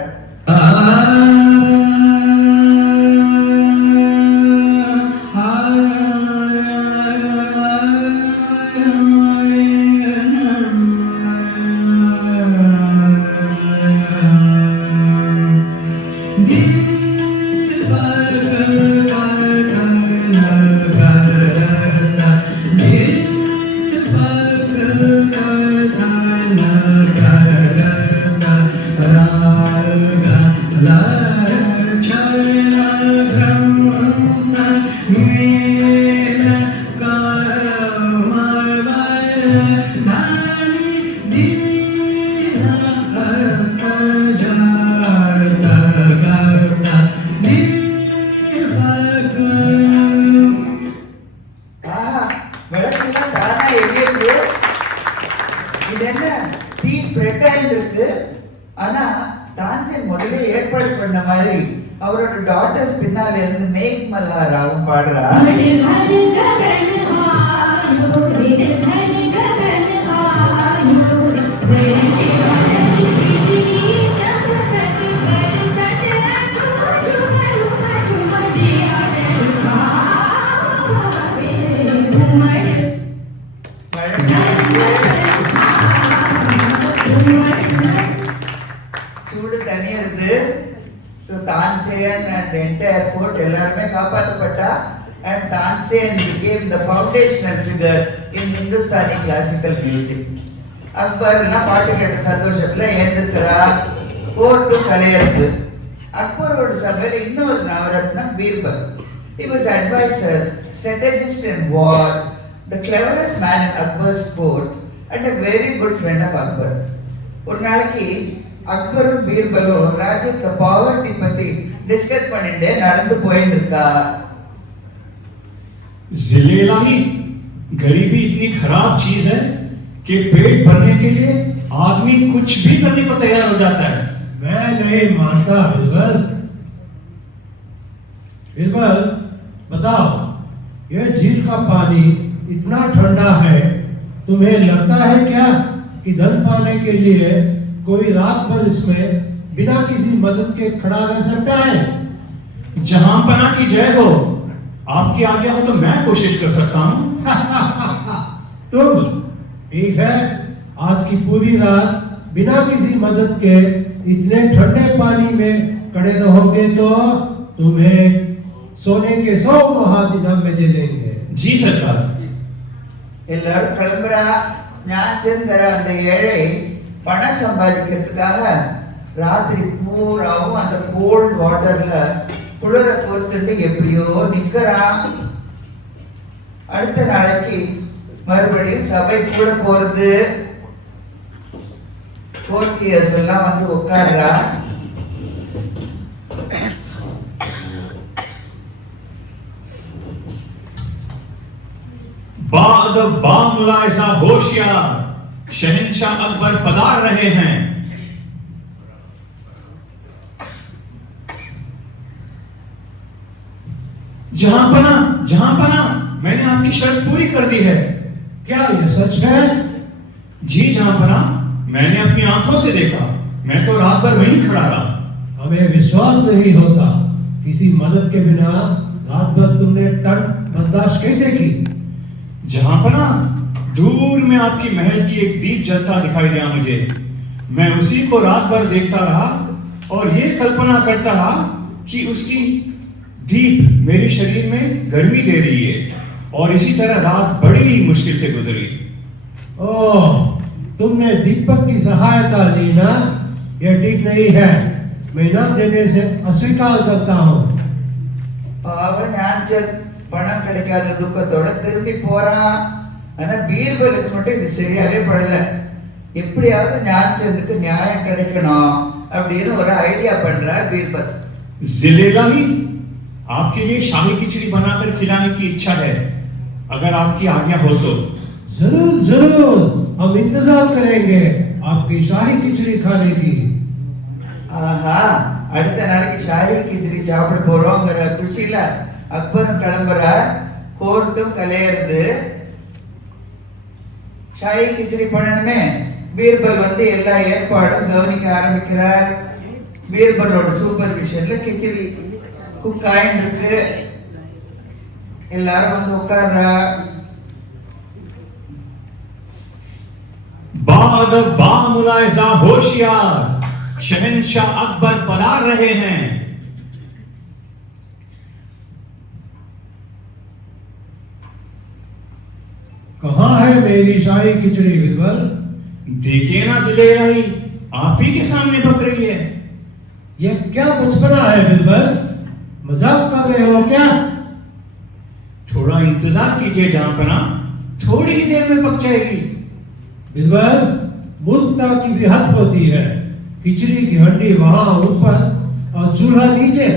விளக்கெல்லாம் தானா எரியுது. இது என்ன டீ ஸ்ப்ரெட் ஆயிட்டு இருக்கு. ஆனா தான்சேன் முதல்ல ஏற்பாடு பண்ண மாதிரி அவரோட டாட்டர்ஸ் பின்னால இருந்து மேக் மல்ஹாராவும் பாடுறா. சூடு தனியா இருக்கு. தான்சேன் and entire court எல்லாருமே காப்பாற்றப்பட்டா. And Tansen became the foundational figure in Hindustani classical music. Akbar எல்லாம் பாட்டு கேட்ட சந்தோஷத்துல ஏந்திருக்கிறா. கோர்ட்டு கலையறது. அக்பரோட சபையில் இன்னொரு நவரத்னம் Birbal. He was advisor, strategist in war, the cleverest man in Akbar's court and a very good friend of Akbar. ஒரு நாளைக்கு அக்பரும் பீர்பலும் ராஜ்யத்தை பாவர்ட்டி பத்தி டிஸ்கஸ் பண்ணிட்டு நடந்து போயிட்டு இருக்கா. जिलेलाही गरीबी इतनी खराब चीज है कि पेट भरने के लिए आदमी कुछ भी करने को तैयार हो जाता है. मैं नहीं मानता बिरबल. बिरबल बताओ, यह झील का पानी इतना ठंडा है, तुम्हें लगता है क्या कि धन पाने के लिए कोई रात भर इसमें बिना किसी मदद के खड़ा रह सकता है? जहां पना की जय हो. आपकी आज्ञा हो तो मैं कोशिश कर सकता हूं. तुम ठीक है, आज की पूरी रात बिना किसी मदद के इतने ठंडे पानी में खड़े रहोगे तो तुम्हें सोने के 100 महादिनम में दे देंगे. जी सरकार. எல்லாரும் கிளம்புறா. நான் சென்ற அந்த ஏழை பணம் சம்பாதிக்கிறதுக்காக ராத்திரி பூராவும் அந்த கோல்ட் வாட்டர்ல குளிர பொறுத்துட்டு எப்படியோ நிக்கிறான். அடுத்த நாளைக்கு மறுபடியும் சபை கூட போறது. கோர்ட்டியர்ஸ் எல்லாம் வந்து உட்கார்றா. बाअदब बा मुलायजा होशियार शहंशाह अकबर पधार रहे हैं. जहां पना मैंने आपकी शर्त पूरी कर दी है. क्या यह सच है? जी जहांपना, मैंने अपनी आंखों से देखा। मैं तो रात भर वहीं खड़ा रहा। हमें विश्वास नहीं होता, किसी मदद के बिना रात भर तुमने ठंड बर्दाश्त कैसे की? जहांपना, दूर में आपकी महल की एक दीप जलता दिखाई दिया मुझे। मैं उसी को रात भर देखता रहा और ये कल्पना करता रहा कि उसकी दीप मेरे शरीर में गर्मी दे रही है, और इसी तरह रात बड़ी मुश्किल से गुजरी। ओह, तुमने दीपक की सहायता ली ना? यह ठीक नहीं है। मैं न देने से अस्वीकार करता हूँ। அவன் ஞானச்சல் பணம் கிடைக்காத துக்கத்தோட திரும்பி போறான். ஆனா பீர்பலுக்கு மட்டும் இது சரியாவே படல. எப்படியாவது ஞானச்சந்துக்கு நியாயம் கிடைக்கணும் அப்படின்னு ஒரு ஐடியா பண்றார் பீர்பல். जिलेलाही, आपके लिए शाही खिचड़ी बनाकर खिलाने की इच्छा है, अगर आपकी आज्ञा हो तो। जरूर जरूर, हम इंतजार करेंगे आपकी शाही खिचड़ी खाने की। ஆஹா, அடுத்த நாளைக்கு ஷாஹி கிச்சடி சாப்பிட போறோங்கிற குஷியில அக்பரும் கிளம்புறார். கோர்ட்டும் கலையிறது. ஷாஹி கிச்சடி பண்ணணுமே. பீர்பல் வந்து எல்லா ஏற்பாடும் கவனிக்க ஆரம்பிக்கிறார். பீர்பலோட சூப்பர்விஷன்ல கிச்சடி குக் ஆயிட்டு இருக்கு. எல்லாரும் வந்து உட்கார்றா. बाद बामुलाइजा होशियार, शहंशाह अकबर पधार रहे हैं। कहाँ है मेरी शाही खिचड़ी बीरबल? देखिए ना जिलेलाही, आप ही के सामने पक रही है। यह क्या बचपना है बीरबल? मजाक कर रहे हो क्या? थोड़ा इंतजार कीजिए जहांपना, थोड़ी ही देर में पक जाएगी। बीरबल, मूर्खता की भी हद होती है। खिचड़ी की हड्डी वहां ऊपर और चूल्हा नीचे।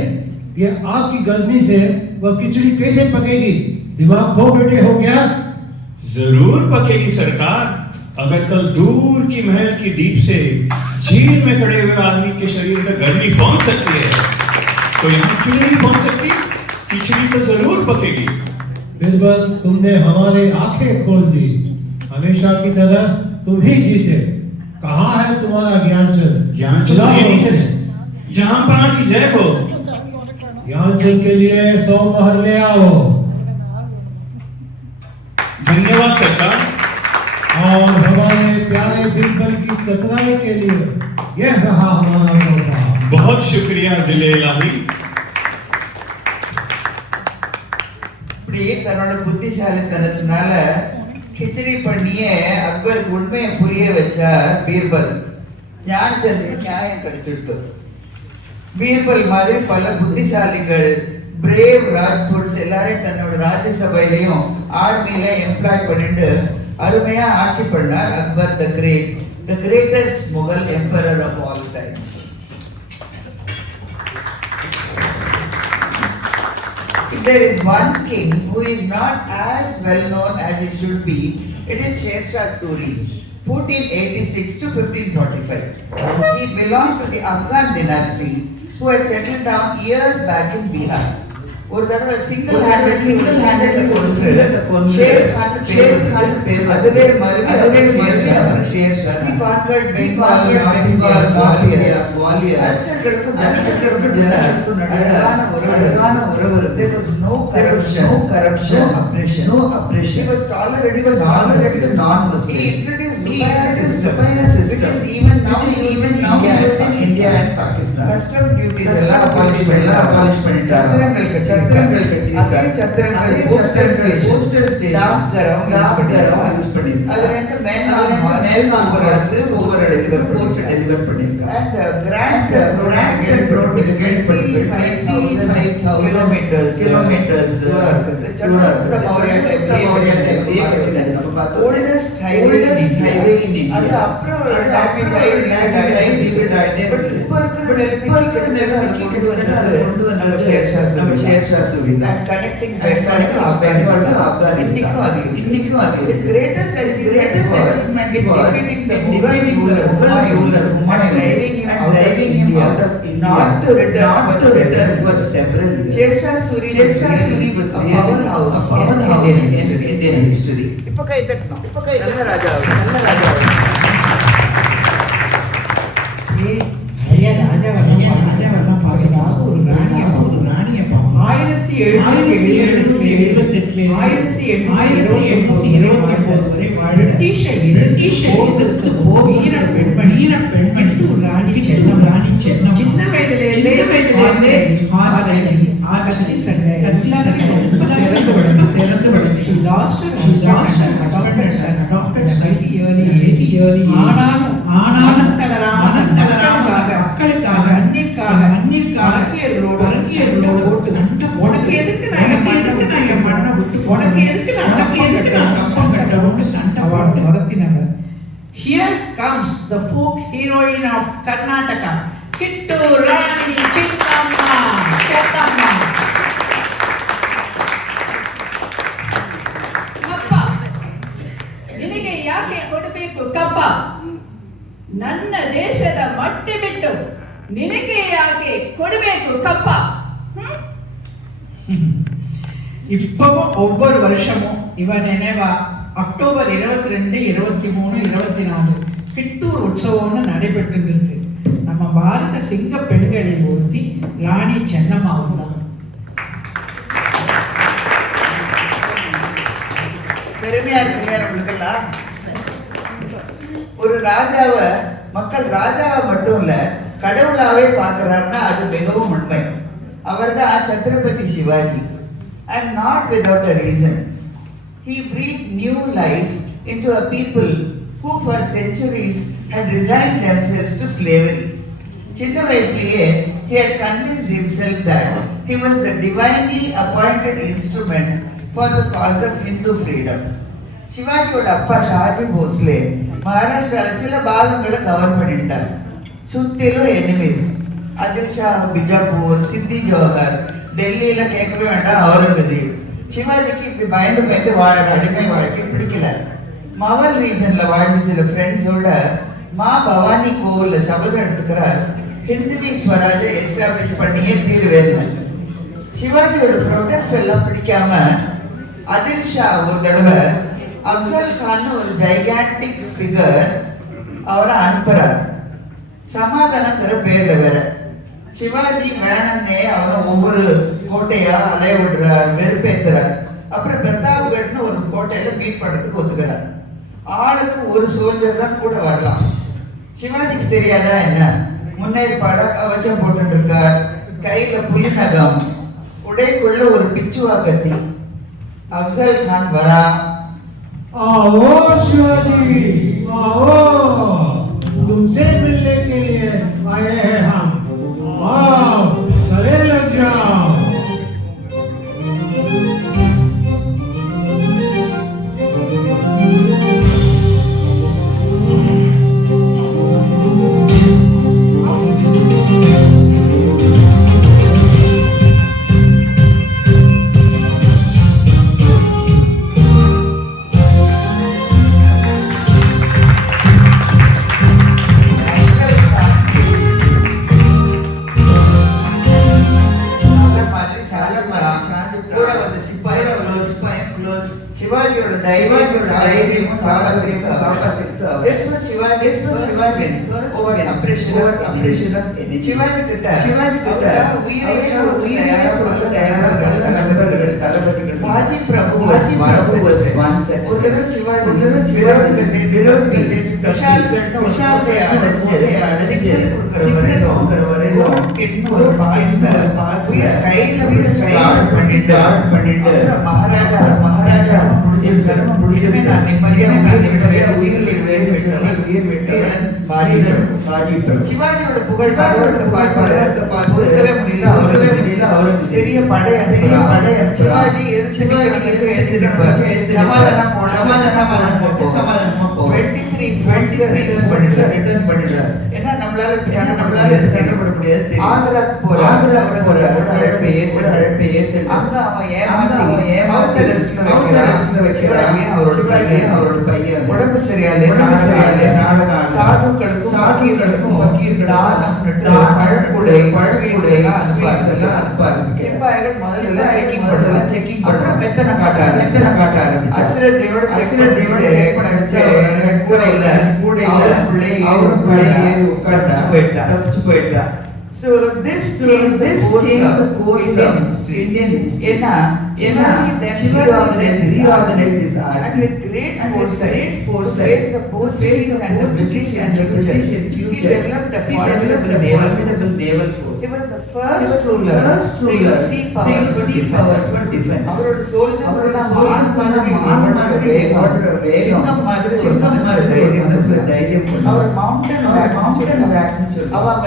ये आग की गर्मी से वह खिचड़ी कैसे पकेगी? दिमाग खो बैठे हो क्या? जरूर पकेगी सरकार। अगर कल दूर की महल की दीप से झील में खड़े हुए आदमी के शरीर में गर्मी पहुंच सकती है, तो यहाँ क्यों नहीं पहुंच सकती? खिचड़ी तो जरूर पकेगी। बीरबल, तुमने हमारे आंखें खोल दी। हमेशा की तरह तुम ही जीते। कहाँ है तुम्हारा ज्ञानचंद? जहांपना की जय हो। ज्ञानचंद के लिए 100 महर ले आओ। धन्यवाद सरकार। और हमारे प्यारे बीरबल की चतुराई के लिए यह रहा हमारा तोहफा। बहुत शुक्रिया जिलेलाही। இப்படி தன்னோட புத்திசாலித்தனத்தினால கிச்சடி பண்ணியே அக்பருக்கு உண்மையை புரிய வச்சார் பீர்பல். ஞானச்சந்திரனுக்கு நியாயம் கிடைச்சிடுத்து. பீர்பல் மாதிரி பல புத்திசாலிகள், பிரேவ் ராஜ்புட்ஸ் எல்லாரையும் தன்னோட ராஜ்யசபையிலையும் ஆர்மியில எம்ப்ளாய் பண்ணிட்டு அருமையா ஆட்சி பண்ணார் Akbar the great, the greatest Mughal emperor of all time. If there is one king who is not as well known as it should be, it is Sher Shah Suri, 1486 to 1545. He belonged to the Afghan dynasty who had settled down years back in Bihar. ஒரு தடவை சிங்கிள் ஹேண்டட் ஷேர் கான் பேர் அதுவே அவர் Sher Shah he conquered Bengal, Gwalior. அரசர்களுக்கு ஜனங்களுக்கு அழகான உறவு. There was no corruption, no oppression. He was tolerant to non-Muslims. He introduced Lupaya system, which is even now India and Pakistan. Custom duties எல்லாம் abolish பண்ணிட்டாங்க. அதே சத்திரங்கள் போஸ்டல் ஸ்டேஷன் யூஸ் பண்ணிருக்காங்க. அதுல இருந்து மேல் ஒவ்வொரு இடத்துல போஸ்ட் டெலிவர் பண்ணிருக்காங்க. And grant kilometers சத்திரத்துல Maurya oldest highway in India. அது அப்புறம் இப்ப இருக்கிற connecting Bengal to Afghanistan. இன்னைக்கும் அது greatest achievement was defeating the Mughal ruler and driving him out of India. Not to return for several years. Shershah Suri was a powerhouse in Indian history. இப்ப கை தட்டணும். நல்ல ராஜா. நிறைய ராஜாவெல்லாம் பார்க்கறாங்க. ஒரு ராணியை 1778 1829 வரை பிரிட்டிஷ் எதிர்த்து வீர பெண்மணி ஒரு ராணி சென்னம் சின்ன வயதிலே ஆகஸ்டி சண்டை சிறந்து விளங்கி she lost her adopted son early ஆனாலும் தளராம மக்களுக்காக அந்நியர்களோடு ஓட்டு சண்டை உனக்கு எதுக்கு நான் மண்ணை விட்டு உனக்கு எதுக்கு நான் கப்பம் கட்டணும்னு சண்டை வாழ்ந்து வளர்த்தினாங்க. Here comes the folk heroine of Karnataka, Kittur Rani Chennamma. ಅಪ್ಪ ನಿನಗೆ ಯಾಕೆ ಕೊಡಬೇಕು ಕಪ್ಪ? ನನ್ನ ದೇಶದ ಮಟ್ಟಿ ಬಿಟ್ಟು ನಿನಗೆ ಯಾಕೆ ಕೊಡಬೇಕು ಕಪ್ಪ? இப்பவும் ஒவ்வொரு வருஷமும் இவன் நினைவா அக்டோபர் 22, 23, 24 கிட்டூர் உற்சவம்னு நடைபெற்று இருக்கு. நம்ம பாரத சிங்க பெண்களில் ஒருத்தி ராணி சென்னம்மாவும் தான். பெருமையா இருக்கு இல்லையா நம்மளுக்கெல்லாம்? ஒரு ராஜாவை மக்கள் ராஜாவை மட்டும் இல்ல கடவுளாவே பார்க்கிறாருன்னா அது மிகவும் உண்மை. அவர் தான் Chhatrapati Sivaji. And not without a reason. He breathed new life into a people who for centuries had resigned themselves to slavery. சின்ன வயசுலயே he had convinced himself that he was the divinely appointed instrument for the cause of Hindu freedom. சிவாஜியோட அப்பா ஷாஜி போஸ்லே மகாராஷ்டிரால சில பாகங்களை கவர் பண்ணிட்டார். சுத்திலும் எனிமீஸ். அதில் ஷா, பிஜாப்பூர், சித்தி ஜவஹர், டெல்லியில கேட்கவே வேண்டாம் அவுரங்கசீப். சிவாஜிக்கு இப்படி பயந்து வாழ அடிமை வாழ்க்கை பிடிக்கல. மவல் ரீஜன்ல வாழ்ந்து சில ஃப்ரெண்ட்ஸோட மா பவானி கோவில்ல சபதம் எடுத்துக்கிறார். ஹிந்துவி ஸ்வராஜை எஸ்டாப்ளிஷ் பண்ணியே தீர்வேன். சிவாஜி ஒரு ப்ரொடெஸ்ட் எல்லாம் பிடிக்காம அதில் ஷா ஒரு தடவை அப்சல் கான் ஒரு ஜைகாண்டிக் ஃபிகர் அவரை அனுப்புறார். சமாதானங்கிற பேர்ல வேற. சிவாஜி வேணும்னே அவனை ஒவ்வொரு கோட்டையா அலைய விடுறார், வெறுப்பேத்துறார். அப்புறம் பிரதாப்கட்னு ஒரு கோட்டையில மீட் பண்றதுக்கு ஒத்துக்கிறார். ஆளுக்கு ஒரு சோல்ஜர் தான் கூட வரலாம். சிவாஜிக்கு தெரியாதா என்ன? முன்னேற்பாடா கவச்சம் போட்டு இருக்கார், கையில புலி நகம், உடைக்குள்ள ஒரு பிச்சுவா கத்தி. அப்சல் கான் வரா. आओ शिवाजी आओ, तुमसे मिलने के लिए आए हैं हम। आओ गले लग जाओ। சிவாஜியோட தைரியமும் சிவாஜி கிட்ட மாஜி பிரபு மகாராஜா முடிஞ்சமே நான் நிம்மதியா உயிரில் சிவாஜியோட புகழ் பொறுக்கவே முடியல. அவருக்கு பெரிய படை சிவாஜி சமாதானம் போன 23 ரிட்டர்ன் பண்ணிட்டார். ஏன்னா நம்மள நம்மளால சண்டை போட முடியாது. ஆந்திராக்கு போறாரு, அழைப்பை ஏற்று அங்க அவன் ஏமாத்தி வைக்கிறாங்க. அவரோட பையன் உடம்பு சரியாலே சாதுக்களுக்கும் சிப்பாய்கள் முதல்ல செக்கிங் பண்றாங்க. மெத்தனை காட்ட ஆரம்பிச்சு அசிரட்டையோட தப்பிச்சு போயிட்டா. So this changed the course of Indian history. ஏன்னா reorganized this art and with great foresight faced the Portuguese and the British in future. He developed a formidable naval force. He was the first ruler to use sea powers for defense. அவரோட soldiers சிங்கம் மாதிரி தைரியம் அவர் mountain rat அவன்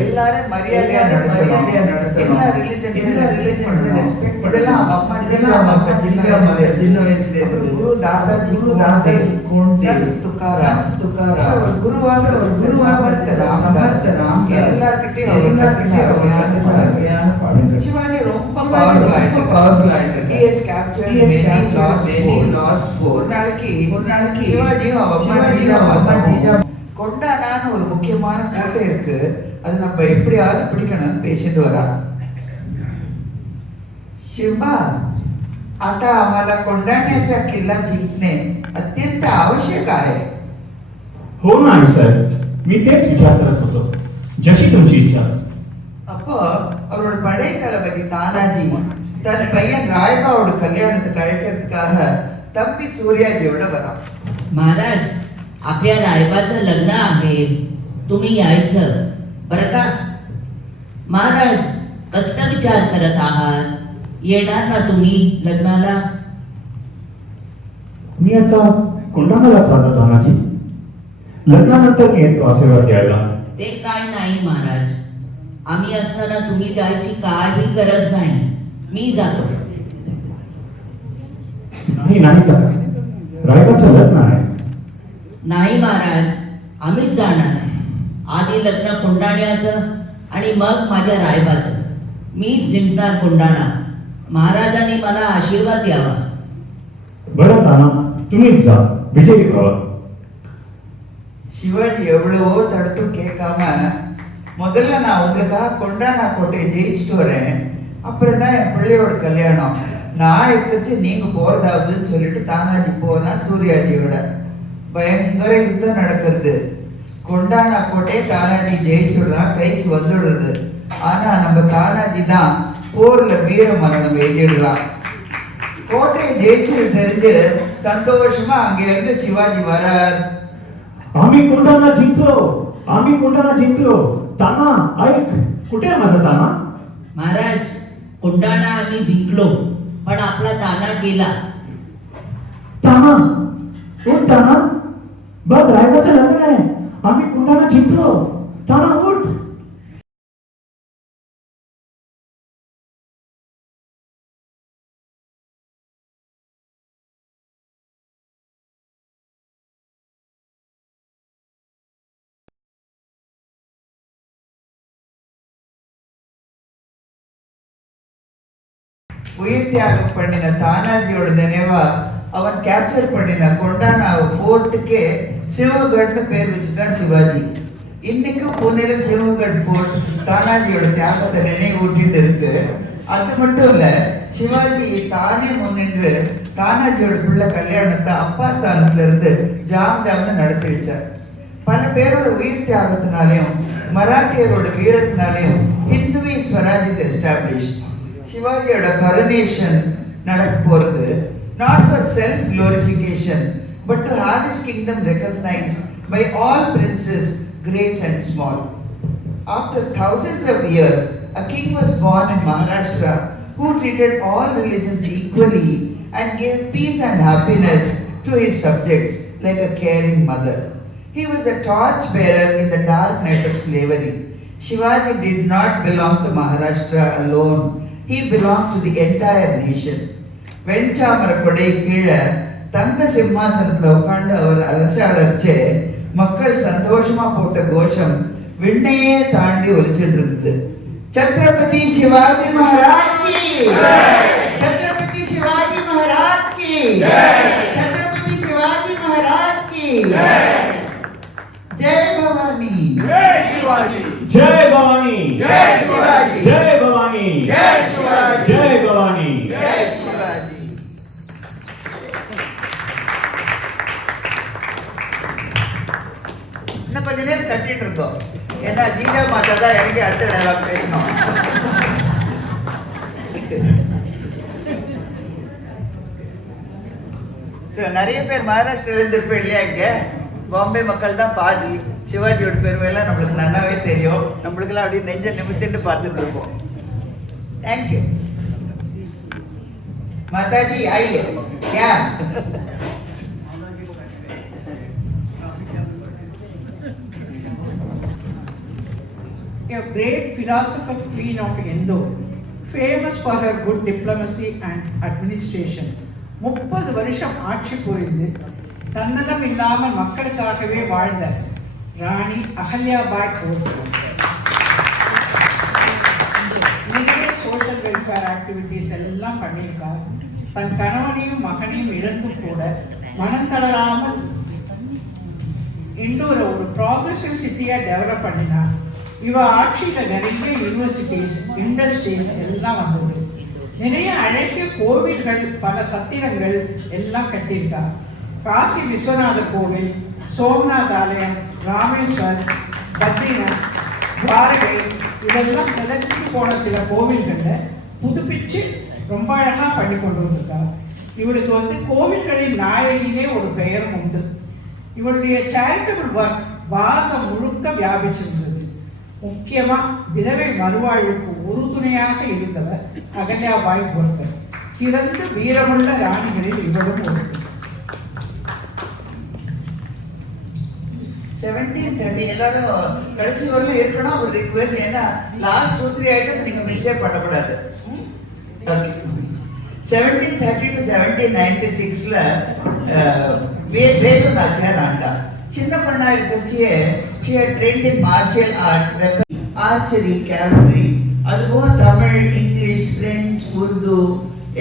எல்லாரும் மரியாதையா நடத்தணும். எல்லா ரிலிஜன் இதெல்லாம் சின்ன வயசுல குரு தாதாஜி துக்காராம் குருவாக சிவாஜி ரொம்ப பவர்ஃபுல் ஆயிட்டு. He has captured many lost forts. ஒரு நாளைக்கு சிவாஜியும் அம்மா கொண்டானான்னு ஒரு முக்கியமான கோட்டை இருக்கு. அது நம்ம எப்படியாவது பிடிக்கணும் பேசிட்டு வரா. शिवा आता आम्हाला कोंढाण्याचा किल्ला जिंकणे अत्यंत आवश्यक आहे. हो ना सर, मी तेच विचार करत होतो. जशी तुमची इच्छा. அப்போ அவரோட படை தளபதி தானாஜி தன் பையன் ராயபாவோட கல்யாணத்துக்கு அழைக்கிறதுக்காக தம்பி சூர்யாஜியோட வரான். महाराज आपल्या रायबाचं लग्न आहे, तुम्ही यायचं बरं का? महाराज कसला विचार करत आहात? येणार ना तुम्ही लग्नाला? मी आता कोंढाण्याला चालत तानाजी. लग्नानंतर मी येतो आशीर्वाद द्यायला. ते काय नाही महाराज, आम्ही असताना तुम्ही जायची काही गरज नाही, मी जातो. नाही तर रायबाचं लग्न आहे. नाही महाराज, आम्हीच जाणार. आधी लग्न कोंढाण्याचं आणि मग माझ्या रायबाचं. मीच जिंकणार कोंढाणा. महाराजांनी मला आशीर्वाद द्यावा. बरं ताना, तुम्हीच जा, विजयी व्हावा. சிவாஜி எவ்வளவோ தடுத்தும் கேட்காம முதல்ல நான் உங்களுக்காக கொண்டானா கோட்டையை ஜெயிச்சுட்டு வரேன், அப்புறம் தான் என் பிள்ளையோட கல்யாணம், நான் எடுத்துச்சு நீங்க போறதாவதுன்னு சொல்லிட்டு தானாஜி போனா சூர்யாஜியோட. பயங்கர யுத்தம் நடக்கிறது. கொண்டானா கோட்டையை தானாஜி ஜெயிச்சுடுறான், கைக்கு வந்துடுறது. ஆனா நம்ம தானாஜி தான் போர்ல வீர மரணம் எழுதிடலாம். கோட்டையை ஜெயிச்சது தெரிஞ்சு சந்தோஷமா அங்க இருந்து சிவாஜி வரார். आम्ही कोंढाणा जिंकलो. ताना ऐक, कुठे आहे माझा ताना? महाराज कोंढाणा आम्ही जिंकलो, पण आपला ताना गेला. ताना उठ ताना, बघ रायबाचं लग्न आहे. आम्ही कोंढाणा जिंकलो. ताना उठ. உயிர் தியாகம் பண்ணின தானாஜியோட நினைவா அவன் கேப்சர் பண்ணின கொண்டானா ஃபோர்ட்டுக்கே சிவகட்னு பேர் வச்சுட்டான் சிவாஜி. இன்னைக்கும் புனேல சிவகட் ஃபோர்ட் தானாஜியோட தியாகத்தை நினைவூட்டிட்டு இருக்கு. அது மட்டும் இல்ல, சிவாஜி தானே முன்னின்று தானாஜியோட பிள்ளை கல்யாணத்தை அப்பா ஸ்தானத்துல இருந்து ஜாம்னு நடத்தி வச்சார். பல பேரோட உயிர் தியாகத்தினாலையும் மராட்டியரோட வீரத்தினாலையும் ஹிந்துவி ஸ்வராஜ் இஸ் எஸ்டாப்ளிஷ்ட். சிவாஜியோட கரோனேஷன் நடக்க போறது not for self glorification but to have his kingdom recognized by all princes great and small. After thousands of years, a king was born in Maharashtra who treated all religions equally and gave peace and happiness to his subjects like a caring mother. He was a torch bearer in the dark night of slavery. Shivaji did not belong to Maharashtra alone. He belonged to the entire nation. வெண்சாமர கொடை கீழே தங்க சிம்மாசனத்துல உட்கார்ந்து அவர் அரசாளர்ச்சே மக்கள் சந்தோஷமா போட்ட கோஷம் விண்ணையே தாண்டி ஒலிச்சிட்டு இருந்தது. छत्रपति शिवाजी महाराज की छत्रपति शिवाजी महाराज की छत्रपति शिवाजी महाराज की जय भवानी जय शिवाजी जय भवानी जय शिवाजी जय भवानी जय शिवाजी जय भवानी जय शिवाजी. இன்னும் கொஞ்ச நேரம் தட்டிட்டு இருக்கோம். ஏன்னா ஜீஜா மாதா தான் இறங்கி அடுத்த டயலாக் பேசணும். நிறைய பேர் மகாராஷ்டிரில இருந்து இருப்போம் இல்லையா? இங்க பாம்பே மக்கள் தான் பாதி. சிவாஜியோட பெருமையெல்லாம் நம்மளுக்கு நல்லாவே தெரியும். நம்மளுக்கெல்லாம் அப்படியே நெஞ்ச நிமித்திட்டு பார்த்துட்டு இருப்போம். தேங்க்யூ மாதாஜி. ஆயியே क्या A great philosopher queen of Indore, famous for her good diplomacy and administration. 30 வருஷம் ஆட்சி புரிந்து தன்னலம் இல்லாமல் மக்களுக்காகவே வாழ்ந்த ராணி அகல்யாபாய் அவர்கள் நிறைய சோஷியல் வெல்ஃபேர் ஆக்டிவிட்டிஸ் எல்லாம் பண்ணியிருக்கார். தன் கணவனையும் மகனையும் இழந்து கூட மனம் தளராமல் இண்டோரை ஒரு ப்ராக்ரெசிவ் சிட்டியா டெவலப் பண்ணினார். இவ ஆட்சியில நிறைய யூனிவர்சிட்டிஸ், இண்டஸ்ட்ரீஸ் எல்லாம் வந்தது. நிறைய அழகிய கோவில்கள், பல சத்திரங்கள் எல்லாம் கட்டியிருக்கார். காசி விஸ்வநாதர் கோவில், சோம்நாத் ஆலயம், ராமேஸ்வர், பத்ரிநாத், துவாரகை இதெல்லாம் செதறிட்டு போன சில கோவில்கள்ல புதுப்பிச்சு ரொம்ப அழகா பண்ணி கொண்டு வந்திருக்கார். இவளுக்கு கோவில்களின் நாயகினே ஒரு பெயரும் உண்டு. இவளுடைய சேரிட்டபிள் ஒர்க் பாரதம் முழுக்க வியாபிச்சிருந்தது. முக்கியமா விதவை மறுவாழ்வுக்கு உறுதுணையாக இருந்தவர் அகல்யாபாய் போல்கர். சிறந்த வீரமுள்ள ராணிகளில் இவரும் ஒன்று. 1730 எல்லாரும் கடைசி வரல இருக்கணும் ஒரு ரிக்வெஸ்ட். ஏன்னா லாஸ்ட் 2-3 ஐட்டம் நீங்க மிஸ்ஸே பண்ணக்கூடாது. 1730 to 1796ல வேலு நாச்சியார் ஆண்டா. சின்ன பொண்ணா இருக்கச்சியே she had trained in martial art, weapon, archery, cavalry. அதுபோக தமிழ், இங்கிலீஷ், பிரெஞ்சு, உருது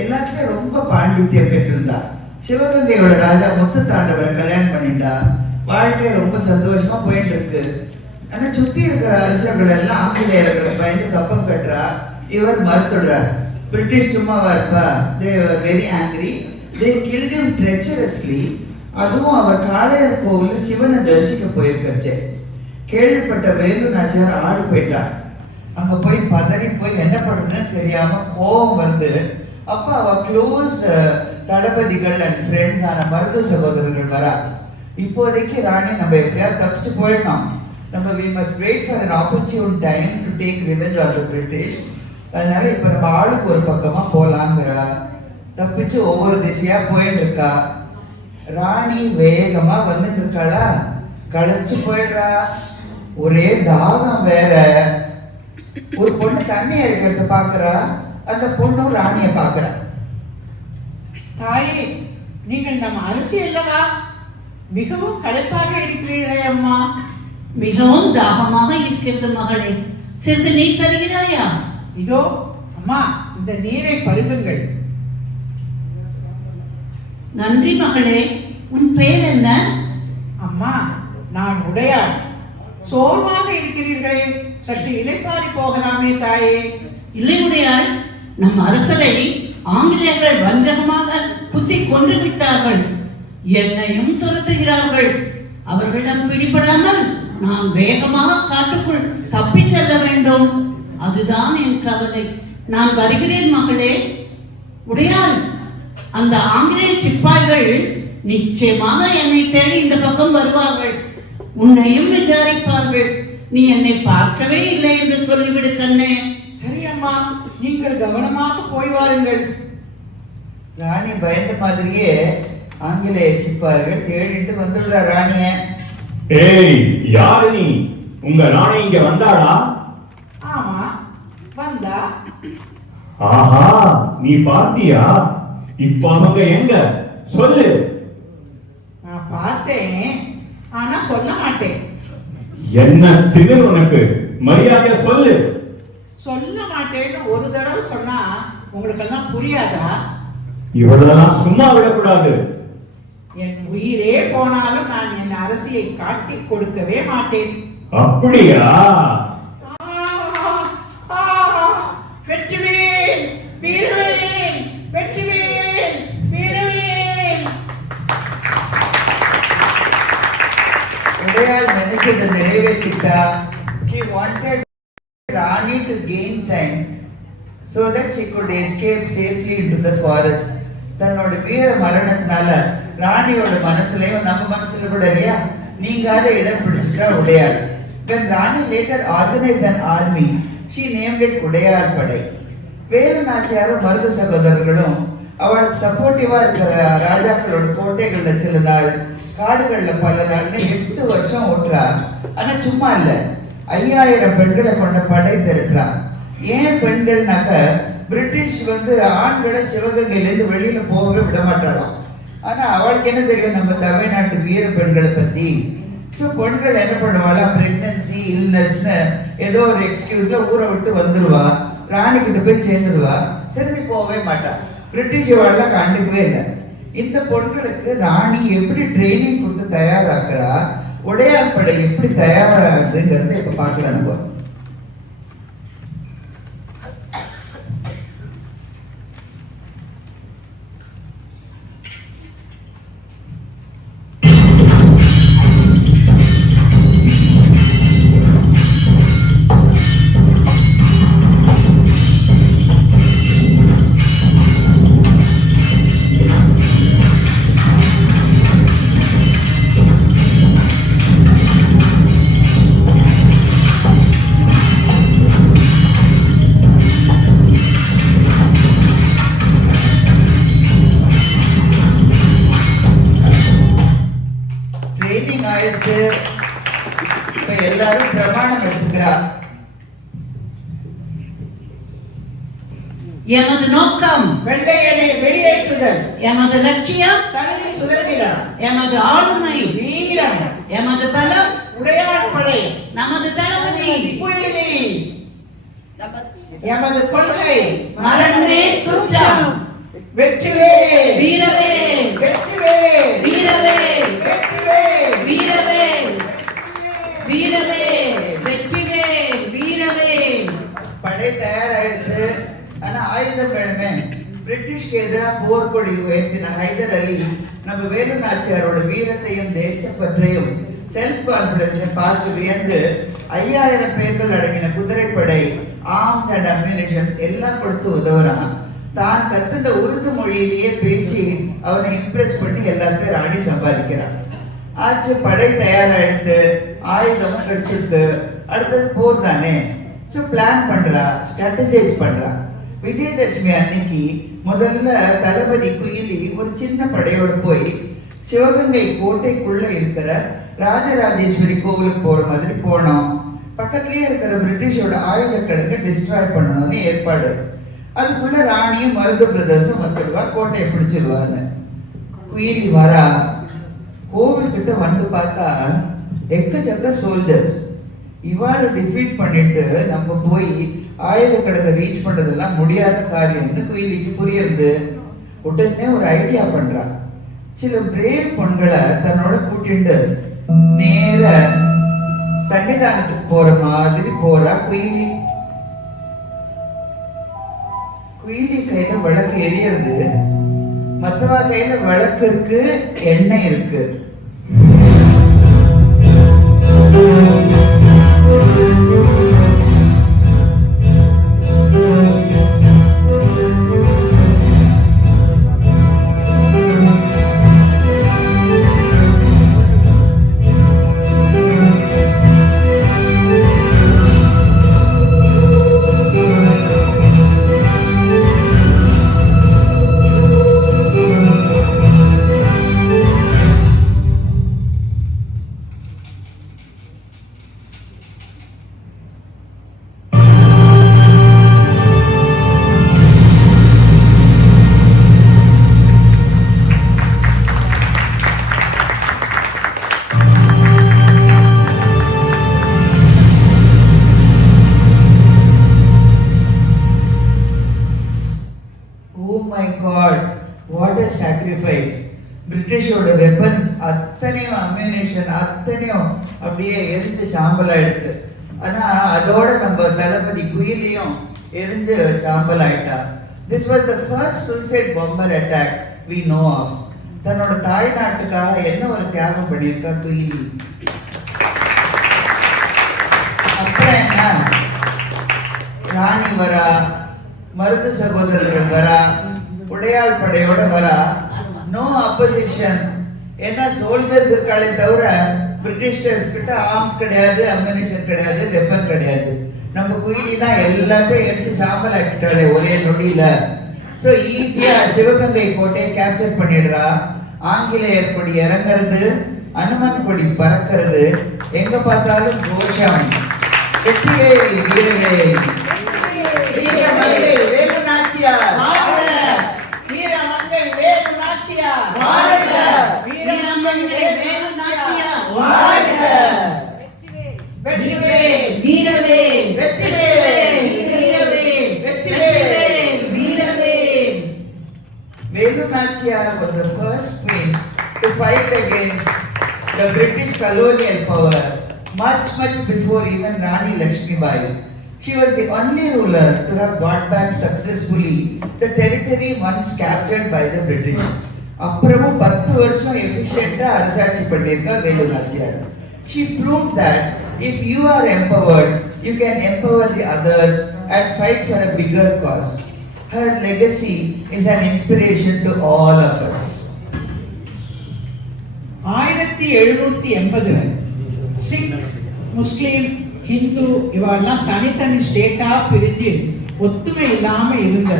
எல்லாத்துலயும் ரொம்ப பாண்டித்யம் பெற்றிருந்தா. சிவகங்கையோட ராஜா முத்து தாண்டவரை கல்யாணம் பண்ணிட்டா. வாழ்க்கை ரொம்ப சந்தோஷமா போயிட்டு இருக்கு. ஆனா சுத்தி இருக்கிற அரசர்கள் எல்லாம் ஆங்கிலேயர்களை பயந்து கப்பம் கட்டுறா. இவர் மறுத்துடுறார். பிரிட்டிஷ் சும்மாவா இருப்பா? they were very angry. they killed him treacherously. அதுவும் அவர் காளையர் கோவில் சிவனை தரிசிக்க போயிருக்கச்சே கேள்விப்பட்ட வேலு நாச்சியார் ஆடு போயிட்டார். அங்க போய் பதறி போய் என்ன பண்ணுறதுன்னு தெரியாம கோபம் வந்து அப்ப அவ க்ளோஸ் தளபதிகள் அண்ட் ஃப்ரெண்ட்ஸ் ஆன மருது சகோதரர்கள் வரா. இப்போதைக்கு ராணி நம்ம எப்படியாவது தப்பிச்சு போயிடணும். நம்ம we must wait for an opportune time to take revenge on the British. அதனால இப்ப நம்ம ஆளுக்கு ஒரு பக்கமா போலாங்கிறா. தப்பிச்சு ஒவ்வொரு திசையா போயிட்டு இருக்கா. ராணி வேகமா வந்துட்டு இருக்காளா, களைச்சு போயிடுறா. ஒரே தாகம் வேற. ஒரு பொண்ணு தண்ணி இருக்கிறத பாக்குறா. அந்த பொண்ணும் ராணிய பாக்குறா. தாயே, நீங்கள் நம் அரசி அல்லவா? மிகவும் களைப்பாக இருக்கிறீர்களே அம்மா. மிகவும் தாகமாக இருக்கிறது மகளே, சிறிது நீர் தருகிறாயா? இதோ அம்மா, இந்த நீரை பருகுங்கள். நன்றி மகளே. உன் பெயர் என்ன? அம்மா, நான் உடையாள். சோர்வாக இருக்கிறீர்களே, சற்று இளைப்பாறி போகலாமே தாயே. இல்லை உடையாள், நம் அரசரை ஆங்கிலேயர்கள் வஞ்சகமாக குத்தி கொன்று விட்டார்கள். என்னையும் துரத்துகிறார்கள். அவர்களிடம் பிடிபடாமல் நான் வேகமாக காட்டுக்குள் தப்பி செல்ல வேண்டும். அதுதான் என் கவலை. நான் வருகிறேன் மகளே. உடையாள், அந்த ஆங்கிலேய சிப்பாய்கள் நிச்சயமாக என்னை தேடி இந்த பக்கம் வருவார்கள். உன்னையும் விசாரிப்பார்கள். நீ என்னை பார்க்கவே இல்லை என்று சொல்லிவிடு கண்ணே. சரி அம்மா, நீங்கள் கவனமாக போய் வாருங்கள். ராணி பயந்த மாதிரியே ஆங்கிலேய சிப்பாய்கள் தேடிட்டு வந்துடுற ராணிய. ஏய், யாரு நீ? உங்க ராணி இங்க வந்தாளா? ஆமா, வந்தா. ஆஹா, நீ பாத்தியா? இப்ப அவங்க எங்க சொல்லு. நான் பார்த்தேன், ஆனா சொல்ல மாட்டேன். என்ன திமிர் உனக்கு? மரியாதை சொல்லு. சொல்ல மாட்டேன்னு ஒரு தடவை சொன்னா உங்களுக்கு எல்லாம் புரியாதா? இவளெல்லாம் சும்மா விடக்கூடாது. என் உயிரே போனாலும் நான் என் அரசியை காட்டி கொடுக்கவே மாட்டேன். அப்படியா? வெற்றிவேல், வீரவேல், வெற்றிவேல், வீரவேல். உடையாள் நினைச்சதை நிறைவேற்றிட்டா. She wanted Rani to gain time so that she could escape safely into the forest. தன்னோட வீர மரணத்தினால ராணியோட மனசுலயும் நம்ம மனசுல கூட இல்லையா நீங்காத இடம் பிடிச்சிட்டா உடையாள். When Rani later organized an army, she named it உடையாள் படை. வேலு நாச்சியாரும் மருது சகோதரர்களும் அவளுக்கு சப்போர்ட்டிவா இருக்கிற ராஜாக்களோட கோட்டைகள்ல சில நாள், காடுகள்ல பல நாள்னு 8 வருஷம் ஓட்டுறா. ஆனா சும்மா இல்ல, 5000 பெண்களை கொண்ட படை திரட்டுறா. ஏன் பெண்கள்னாக்க பிரிட்டிஷ் ஆண்களை சிவகங்கையிலேருந்து வெளியில போகவே விட மாட்டாளாம். ஆனா அவளுக்கு என்ன தெரியும் நம்ம தமிழ்நாட்டு வீர பெண்களை பத்தி. பெண்கள் என்ன பண்ணுவாளா, பிரெக்னன்சி இல்னஸ்னு ஏதோ ஒரு எக்ஸ்கியூஸ்ல ஊரை விட்டு வந்துடுவா, ராணி கிட்ட போய் சேர்ந்துடுவா, திரும்பி போகவே மாட்டா. பிரிட்டிஷ் அவளெல்லாம் கண்டுக்கவே இல்லை. இந்த பொண்களுக்கு ராணி எப்படி ட்ரைனிங் கொடுத்து தயாராக்குறா, உடையாள் படை எப்படி தயாராகுதுங்கிறத இப்ப பார்க்கலாம் நம்ம. இப்ப எல்லாரும் பிரமாணம் எடுத்துக்கிறார். எமது நோக்கம் வெள்ளையனை வெளியேற்றுதல், எமது லட்சியம் தனி சுதந்திரம், எமது ஆளுமை வீரம், எமது பலம் உடையாள் படை, நமது தளபதி புலிலி, எமது கொள்கை மரணமே துச்சம், வெற்றிவேல், வீரவேல், வெற்றிவேல், வீரவேல், வெற்றிவேல், வீரவேல், வீரவேல், வெற்றிவேல், வீரவேல். படை தயாராயிடுச்சு. ஆனா ஆயுதம் வேணுமே. பிரிட்டிஷ்க்கு எதிராக போர்க்கொடி உயர்த்தின ஹைதர் அலி நம்ம வேலு நாச்சியாரோட வீரத்தையும் தேசப்பற்றையும் செல்ஃப் கான்பிடன்ஸை பார்த்து வியந்து 5000 பேர்கள் அடங்கின குதிரைப்படை, ஆர்ம்ஸ் அண்ட் அம்யூனிஷன்ஸ் எல்லாம் கொடுத்து உதவுறான். தான் கத்துட்ட உருது மொழியிலேயே பேசி அவனை இம்ப்ரெஸ் பண்ணி எல்லாத்தையும் ராணி சம்பாதிக்கிறான். ஆச்சு, படை தயாராயிடுத்து, ஆயுதமும் கிடைச்சிருக்கு, அடுத்தது போர் தானே. ஸோ பிளான் பண்றா, ஸ்ட்ராட்டஜைஸ் பண்றா. விஜயதசமி அன்னைக்கு முதல்ல தளபதி குயிலி ஒரு சின்ன படையோடு போய் சிவகங்கை கோட்டைக்குள்ள இருக்கிற ராஜராஜேஸ்வரி கோவிலுக்கு போற மாதிரி போனோம். பக்கத்திலேயே இருக்கிற பிரிட்டிஷோட ஆயுத கிடங்க டிஸ்ட்ராய் பண்ணணும்னு ஏற்பாடு. அதுக்குள்ள ராணியும் மருது பிரதர்ஸும் வந்துடுவா, கோட்டையை பிடிச்சிடுவான்னு. குயிலி வரா, கோவில் கிட்ட வந்து பார்த்தா எக்கச்சக்க சோல்ஜர்ஸ். இவாளை டிஃபீட் பண்ணிட்டு நம்ம போய் ஆயுத கடலை ரீச் பண்றதெல்லாம் முடியாத காரியம்னு குயிலிக்கு புரியுது. உடனே ஒரு ஐடியா பண்றா. சில பிரேவ் பெண்களை தன்னோட கூட்டிட்டு நேர சன்னிதானத்துக்கு போற மாதிரி போறா குயிலி. குயிலி கையில விளக்கு எரியறது, மத்தவா கையில விளக்கு இருக்கு, எண்ணெய் இருக்கு. அத்தனையும் அம்யூனேஷன் அத்தனையும் அப்படியே எரிஞ்சு சாம்பல் ஆயிடுது. ஆனா அதோட நம்ம தளபதி குயிலையும் எரிஞ்சு சாம்பல் ஆயிட்டா. This was the first suicide bomber attack we know of. தன்னோட தாய் நாட்டுக்காக என்ன ஒரு தியாகம் பண்ணியிருக்கா குயிலி. அப்புறம் என்ன, ராணி வரா, மருது சகோதரர்கள் வரா, உடையாள் படையோட வரா. No opposition. ஏன்னா சோல்ஜர்ஸ் இருக்காளே தவிர பிரிட்டிஷர்ஸ் கிட்ட ஆர்ம்ஸ் கிடையாது, அம்யூனிஷன் கிடையாது, வெப்பன் கிடையாது. நம்ம குயிலி தான் எல்லாத்தையும் எடுத்து சாம்பல் ஆக்கிட்டாளே ஒரே நொடியில. ஸோ ஈஸியா சிவகங்கை கோட்டையை கேப்சர் பண்ணிடுறா. ஆங்கிலேயர் கொடி இறங்குறது, அனுமன் கொடி பறக்கிறது, எங்க பார்த்தாலும் கோஷம். வெற்றியே வீரவே, வீரமங்கை வேலு நாச்சியார், வீரமங்கை வேலு நாச்சியார், வீரமங்கை வேலு நாச்சியார், வெற்றிவேல் வீரவேல், வெற்றிவேல் வீரவேல், வெற்றிவேல் வீரவேல். Velu Nachiyar was the first queen to fight against the British colonial power much before even Rani Lakshmibai. She was the only ruler to have got back successfully the territory once captured by the British. அப்புறமும் 10 வருஷம் எஃபிஷியண்டா அரசாட்சி பண்ணியிருக்கா Velu Nachiyar. She proved that if you are empowered, you can empower the others and fight for a bigger cause. Her legacy is an inspiration to all of us. 1780 sick, முஸ்லீம், ஹிந்து இவெல்லாம் தனித்தனி ஸ்டேட்டா பிரிஞ்சு ஒத்துமை இல்லாம இருந்த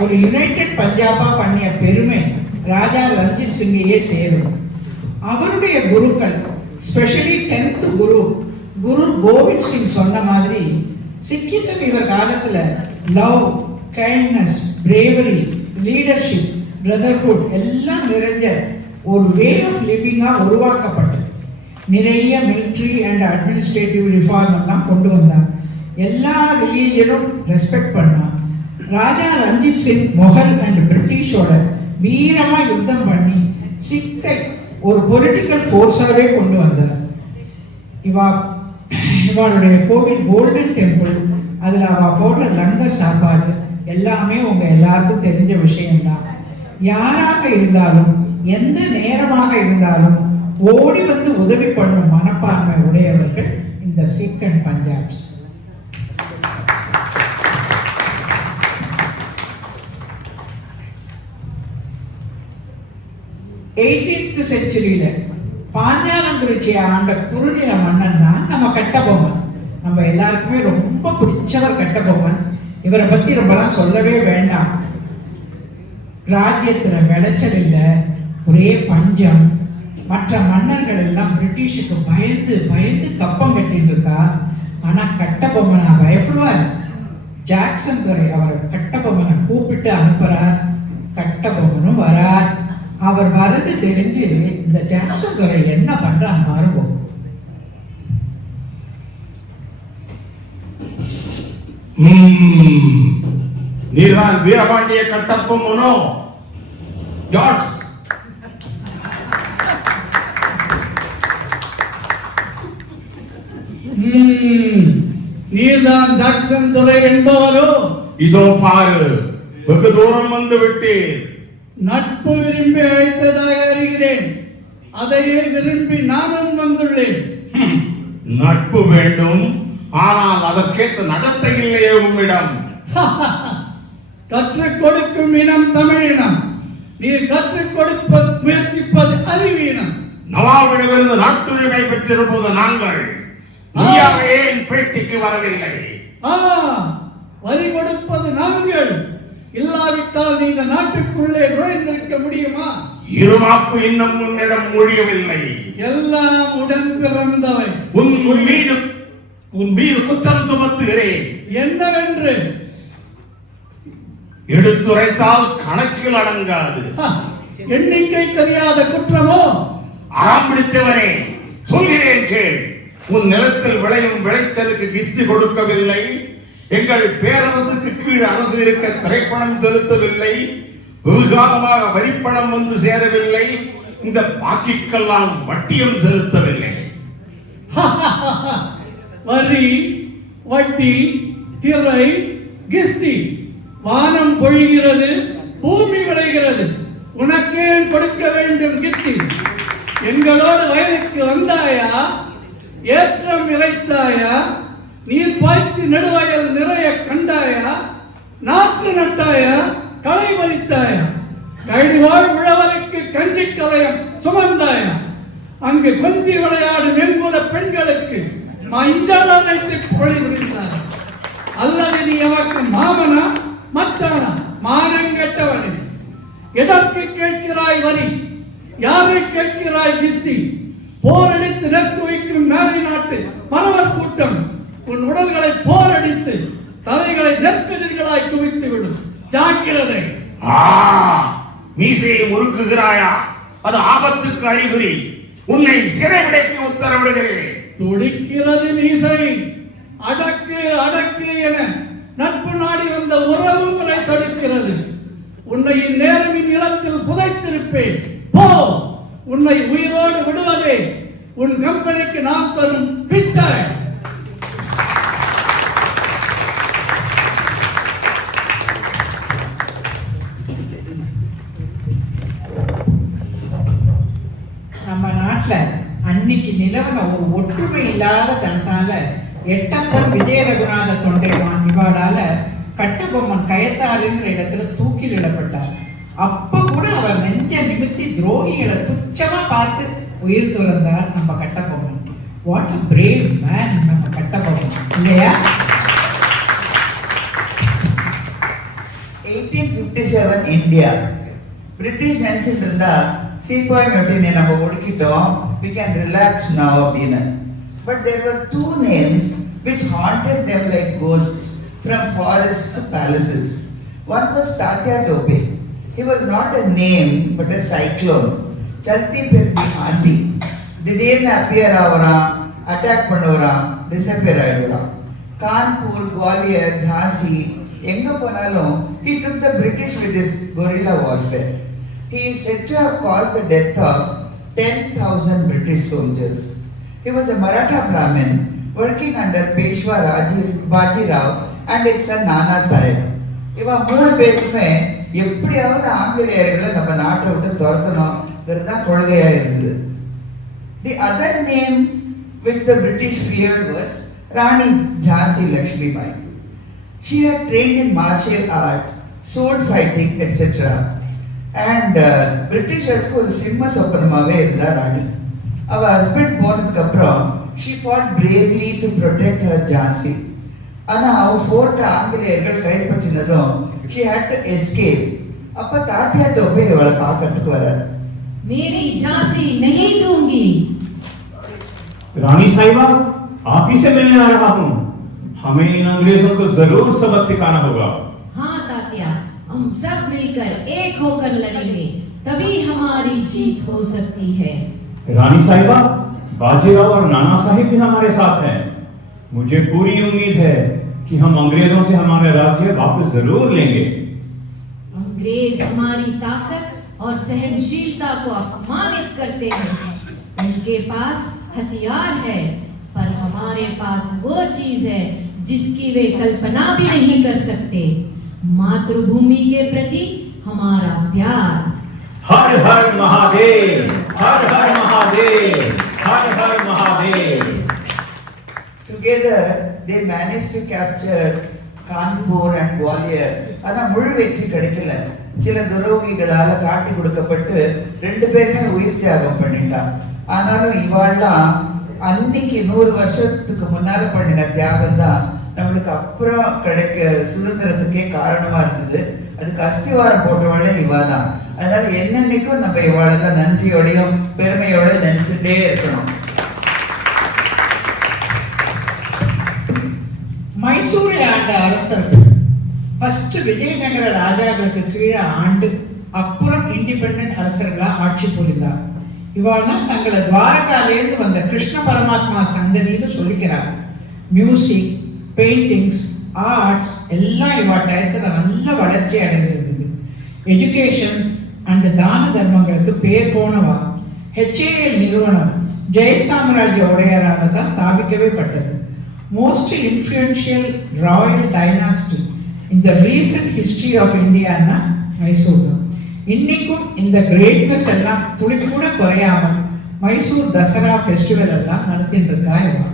ஒரு யுனைடெட் பஞ்சாபா பண்ணிய பெருமை ராஜா ரஞ்சித் சிங்கையே சேரும். அவருடைய குருக்கள், ஸ்பெஷலி 10th குரு கோவிந்த் சிங் சொன்ன மாதிரி சிக்கிசம் இவர் காலத்துல love, kindness, bravery, leadership, brotherhood எல்லாம் நிறைஞ்ச ஒரு வே ஆஃப் லிவிங்கா உருவாக்கப்பட்டது. நிறைய மிலிட்ரி அண்ட் அட்மினிஸ்ட்ரேட்டிவ் ரிஃபார்ம் எல்லாம் கொண்டு வந்தார். எல்லா ரிலீஜனும் ரெஸ்பெக்ட் பண்ணா. ராஜா ரஞ்சித் சிங் முகல் அண்ட் பிரிட்டிஷோட வீரமா யுத்தம் பண்ணி சிக்கை ஒரு பொலிட்டிக்கல் ஃபோர்ஸாவே கொண்டு வந்தார். இவாளுடைய கோவில் கோல்டன் டெம்பிள், அதில் அவள் போடுற லங்கர் சாப்பாடு எல்லாமே உங்க எல்லாருக்கும் தெரிஞ்ச விஷயம்தான். யாராக இருந்தாலும் எந்த நேரமாக இருந்தாலும் ஓடி வந்து உதவி பண்ணும் மனப்பான்மை உடையவர்கள் இந்த சிக் அண்ட் பஞ்சாப்ஸ். எயிட்டீன்த் செஞ்சுரியில பாஞ்சாலங்குறிச்சியை ஆண்ட குறுநில மன்னன் தான் நம்ம கட்டபொம்மன். நம்ம எல்லாருக்குமே ரொம்ப பிடிச்சவர் கட்டபொம்மன். இவரை பத்தி ரொம்பலாம் சொல்லவே வேண்டாம். ராஜ்யத்துல விளைச்சல் இல்லை, ஒரே பஞ்சம். மற்ற மன்னர்கள் எல்லாம் பிரிட்டிஷுக்கு பயந்து பயந்து கப்பம் கட்டிட்டு இருக்கா. ஆனா கட்டபொம்மனா பயப்படுவார். ஜாக்சன் துறை அவர் கட்டபொம்மனை கூப்பிட்டு அனுப்புறார். கட்டபொம்மனும் வரார். அவர் வரது தெரிஞ்சு இந்த ஜாக்சன் துறை என்ன பண்றான் பாருங்க. நீர்தான் வீரபாண்டிய கட்டபொம்மனோ? ஜார்ஜ், நீர்தான் ஜாக்சன் துறை என்பவரோ? இதோ பாரு, வெகு தூரம் வந்து விட்டீர். நட்பு விரும்பி அழைத்ததாக அறிகிறேன். அதையே விரும்பி நானும் வந்துள்ளேன். நட்பு வேண்டும், ஆனால் அதற்கேற்ற நடத்தை இல்லையே உம்மிடம். கற்றுக் கொடுக்கும் இனம் தமிழினம். நீர் கற்றுக் கொடுப்ப முயற்சிப்பது அறிவீனம். நவாபிடமிருந்து நாட்டுரிமை பெற்றிருப்பது நாங்கள். ஏன் பேட்டிக்கு வரவில்லை? வரி கொடுப்பது நாங்கள். இல்லாவிட்டால் நீ இந்த நாட்டுக்குள்ளே நுழைந்திருக்க முடியுமா? இருமாப்பு இன்னும் உன்னிடம் மொழியவில்லை. எல்லாம் உடன் பிறந்தவை. உன் மீது குற்றம் சுமத்துகிறேன். என்னவென்று எடுத்துரைத்தால் கணக்கில் அடங்காது. எண்ணிக்கை தெரியாத குற்றமோ? அறம் பிடித்தவரே, சொல்கிறேன் கேள். உன் நிலத்தில் விளையும் விளைச்சலுக்கு கிஸ்தி கொடுக்கவில்லை. எங்கள் பேரரசுக்கு கீழ் அரசு இருக்க திரைப்பணம் செலுத்தவில்லை. வெகுகாலமாக வரிப்பணம் வந்து சேரவில்லை. இந்த பாக்கிக்கெல்லாம் வட்டியும் செலுத்தவில்லை. வரி, வட்டி, திரை, கிஸ்தி, வானம் பொழிகிறது, பூமி விளைகிறது, உனக்கே கொடுக்க வேண்டும் கிஸ்தி. எங்களோடு வயலுக்கு வந்தாயா, ஏற்றம் இறைத்தாயா, நீர் பாய்ச்சி நெடுவயல் நிறைய கண்டாயா, நாற்று நட்டாயா, களை பறித்தாயா, கழிவாழ் உழவருக்கு கஞ்சி கலையம் சுமந்தாயா, அங்கு கொஞ்சி விளையாடும் என்புற பெண்களுக்கு மஞ்சள் அரைத்து பொழி புரிந்தார். அல்லது நீ அவருக்கு மாமனா மச்சானா? மானம் கெட்டவனே, எதற்கு கேட்கிறாய் வரி? யாரை கேட்கிறாய் கிஸ்தி? போரடித்து நெற்குவிக்கும் மேலை நாட்டு மறவர் கூட்டம் உன் உடல்களை போரடித்து தலைகளை நெற்கதிர்களாய் குவித்து விடும். ஜாக்கிரதை. மீசையை முறுக்குகிறாயா? அது ஆபத்துக்கு அறிகுறி. உன்னை சிறைவிடைக்கு உத்தரவிடுகிறேன். துடிக்கிறது மீசை. அடக்கு அடக்கு என நட்பு நாடி வந்த உறவு முறை தடுக்கிறது. உன்னை இந்நேரம் இந்நிலத்தில் புதைத்திருப்பேன். போ, உன்னை உயிரோடு விடுவதே உன் கம்பெனிக்கு நான் தரும் பிச்சை. நம்ம நாட்டில் அன்னைக்கு நிலவன ஒரு ஒற்றுமை இல்லாத தனத்தால எட்டப்பன் விஜய ரகுநாத தொண்டைவான் இவாளால கட்டபொம்மன் கயத்தாறுங்கிற இடத்துல தூக்கிலிடப்பட்டார். அப்ப கூட அவர் நெஞ்ச நிமித்தி துரோகிகளை துச்சமா பார்த்து உயிர் துறந்தார் நம்ம Kattabomman. What a brave man நம்ம கட்டபொம்மன் இல்லையா? 1857 இந்தியா. பிரிட்டிஷ் நினைச்சிட்டு இருந்தா சீப்பாய் நோட்டினை நம்ம ஒடுக்கிட்டோம், we can relax now அப்படின்னு. But there were two names which haunted them like ghosts from forests to palaces. One was Tatya Tope. He was not a name but a cyclone. Chalti Pirti Aandi. திடீர்னு அப்பியர் ஆவறான், அட்டாக் பண்ணுவான், டிசப்பியர் ஆயிடுவான். கான்பூர், குவாலியர், ஜான்சி எங்க போனாலும் he took the British with his guerrilla warfare. He is said to have caused the death of 10,000 British soldiers. He was a Maratha Brahmin working under Peshwa Baji Rao and his son Nana Sahib. இவன் மூணு பேருக்குமே எப்படியாவது ஆங்கிலேயர்களை நம்ம நாட்டை விட்டு துரத்தணும் கொள்கையா இருந்தது. The other name which the British feared was Rani Jhansi Lakshmi Bai. She had trained in martial art, sword fighting, etc. And Britishers ஒரு சிம்ம சொப்பனமாவே இருந்தா ராணி. அவ ஹஸ்பண்ட் போனதுக்கு அப்புறம் she fought bravely to protect her Jhansi. ஆனா அவ ஃபோர்ட் ஆங்கிலேயர்கள் கைப்பற்றினதும் she had to escape. அப்ப தாத்தியா டோபே இவளை பார்க்கறதுக்கு வராரு. मेरी झांसी नहीं दूंगी. रानी साहिबा, आप ही से मिलने आ रहा हूँ. हमें इन अंग्रेजों को जरूर सबक सिखाना होगा. हाँ तात्या, हम सब मिलकर एक होकर लड़ेंगे, तभी हमारी जीत हो सकती है. रानी साहिबा, बाजीराव और नाना साहिब भी हमारे साथ हैं. मुझे पूरी उम्मीद है कि हम अंग्रेजों से हमारा राज्य वापस जरूर लेंगे. अंग्रेज हमारी ताकत और सहनशीलता को अपमानित करते हैं. उनके पास हथियार है, पर हमारे पास वो चीज है जिसकी वे कल्पना भी नहीं कर सकते. मातृभूमि के प्रति हमारा प्यार. हर हर महादेव, हर हर महादेव, हर हर Mahadev. Together they managed to capture Kanpur and Gwalior. ஆனா முழு வெற்றி கிடைக்கல. சில துரோகிகளால காட்டி கொடுக்கப்பட்டு ரெண்டு பேருமே உயிர் தியாகம் பண்ணிட்டான். ஆனாலும் இவாள்லாம் அன்னைக்கு 100 வருஷத்துக்கு முன்னால பண்ணின தியாகம் தான் நம்மளுக்கு அப்புறம் கிடைக்க சுதந்திரத்துக்கே காரணமா இருந்தது. அதுக்கு அஸ்திவாரம் போட்டவளே இவா தான். அதனால என்னன்னைக்கும் நம்ம இவாளை தான் நன்றியோடையும் பெருமையோட நினைச்சுட்டே இருக்கணும். மைசூரை ஆண்ட அரசர்கள் ஃபர்ஸ்ட் விஜயநகர ராஜாக்களுக்கு கீழே ஆண்டு அப்புறம் இண்டிபெண்டன்ட் அரசர்களா ஆட்சி புரிந்தார். இவாள்லாம் தங்களை துவாரகாலேருந்து வந்த கிருஷ்ண பரமாத்மா சங்கதின்னு சொல்லிக்கிறாங்க. மியூசிக், பெயிண்டிங்ஸ், ஆர்ட்ஸ் எல்லாம் இவா டயத்துல நல்ல வளர்ச்சி அடைந்திருந்தது. எஜுகேஷன் அண்ட் தான தர்மங்களுக்கு பேர் போனவா HAL நிறுவனம் ஜெயசாமராஜ்ய உடையாரால் தான் ஸ்தாபிக்கவே பட்டது. மோஸ்ட் இன்ஃப்ளூயன்ஷியல் ராயல் டைனாஸ்டி இந்த ரீசன்ட் ஹிஸ்டரி ஆஃப் இந்தியான்னா மைசூர் தான். இன்னைக்கும் இந்த கிரேட்னஸ் எல்லாம் துளி கூட குறையாமல் மைசூர் தசரா ஃபெஸ்டிவல் எல்லாம் நடத்திட்டு இருக்கா இவன்.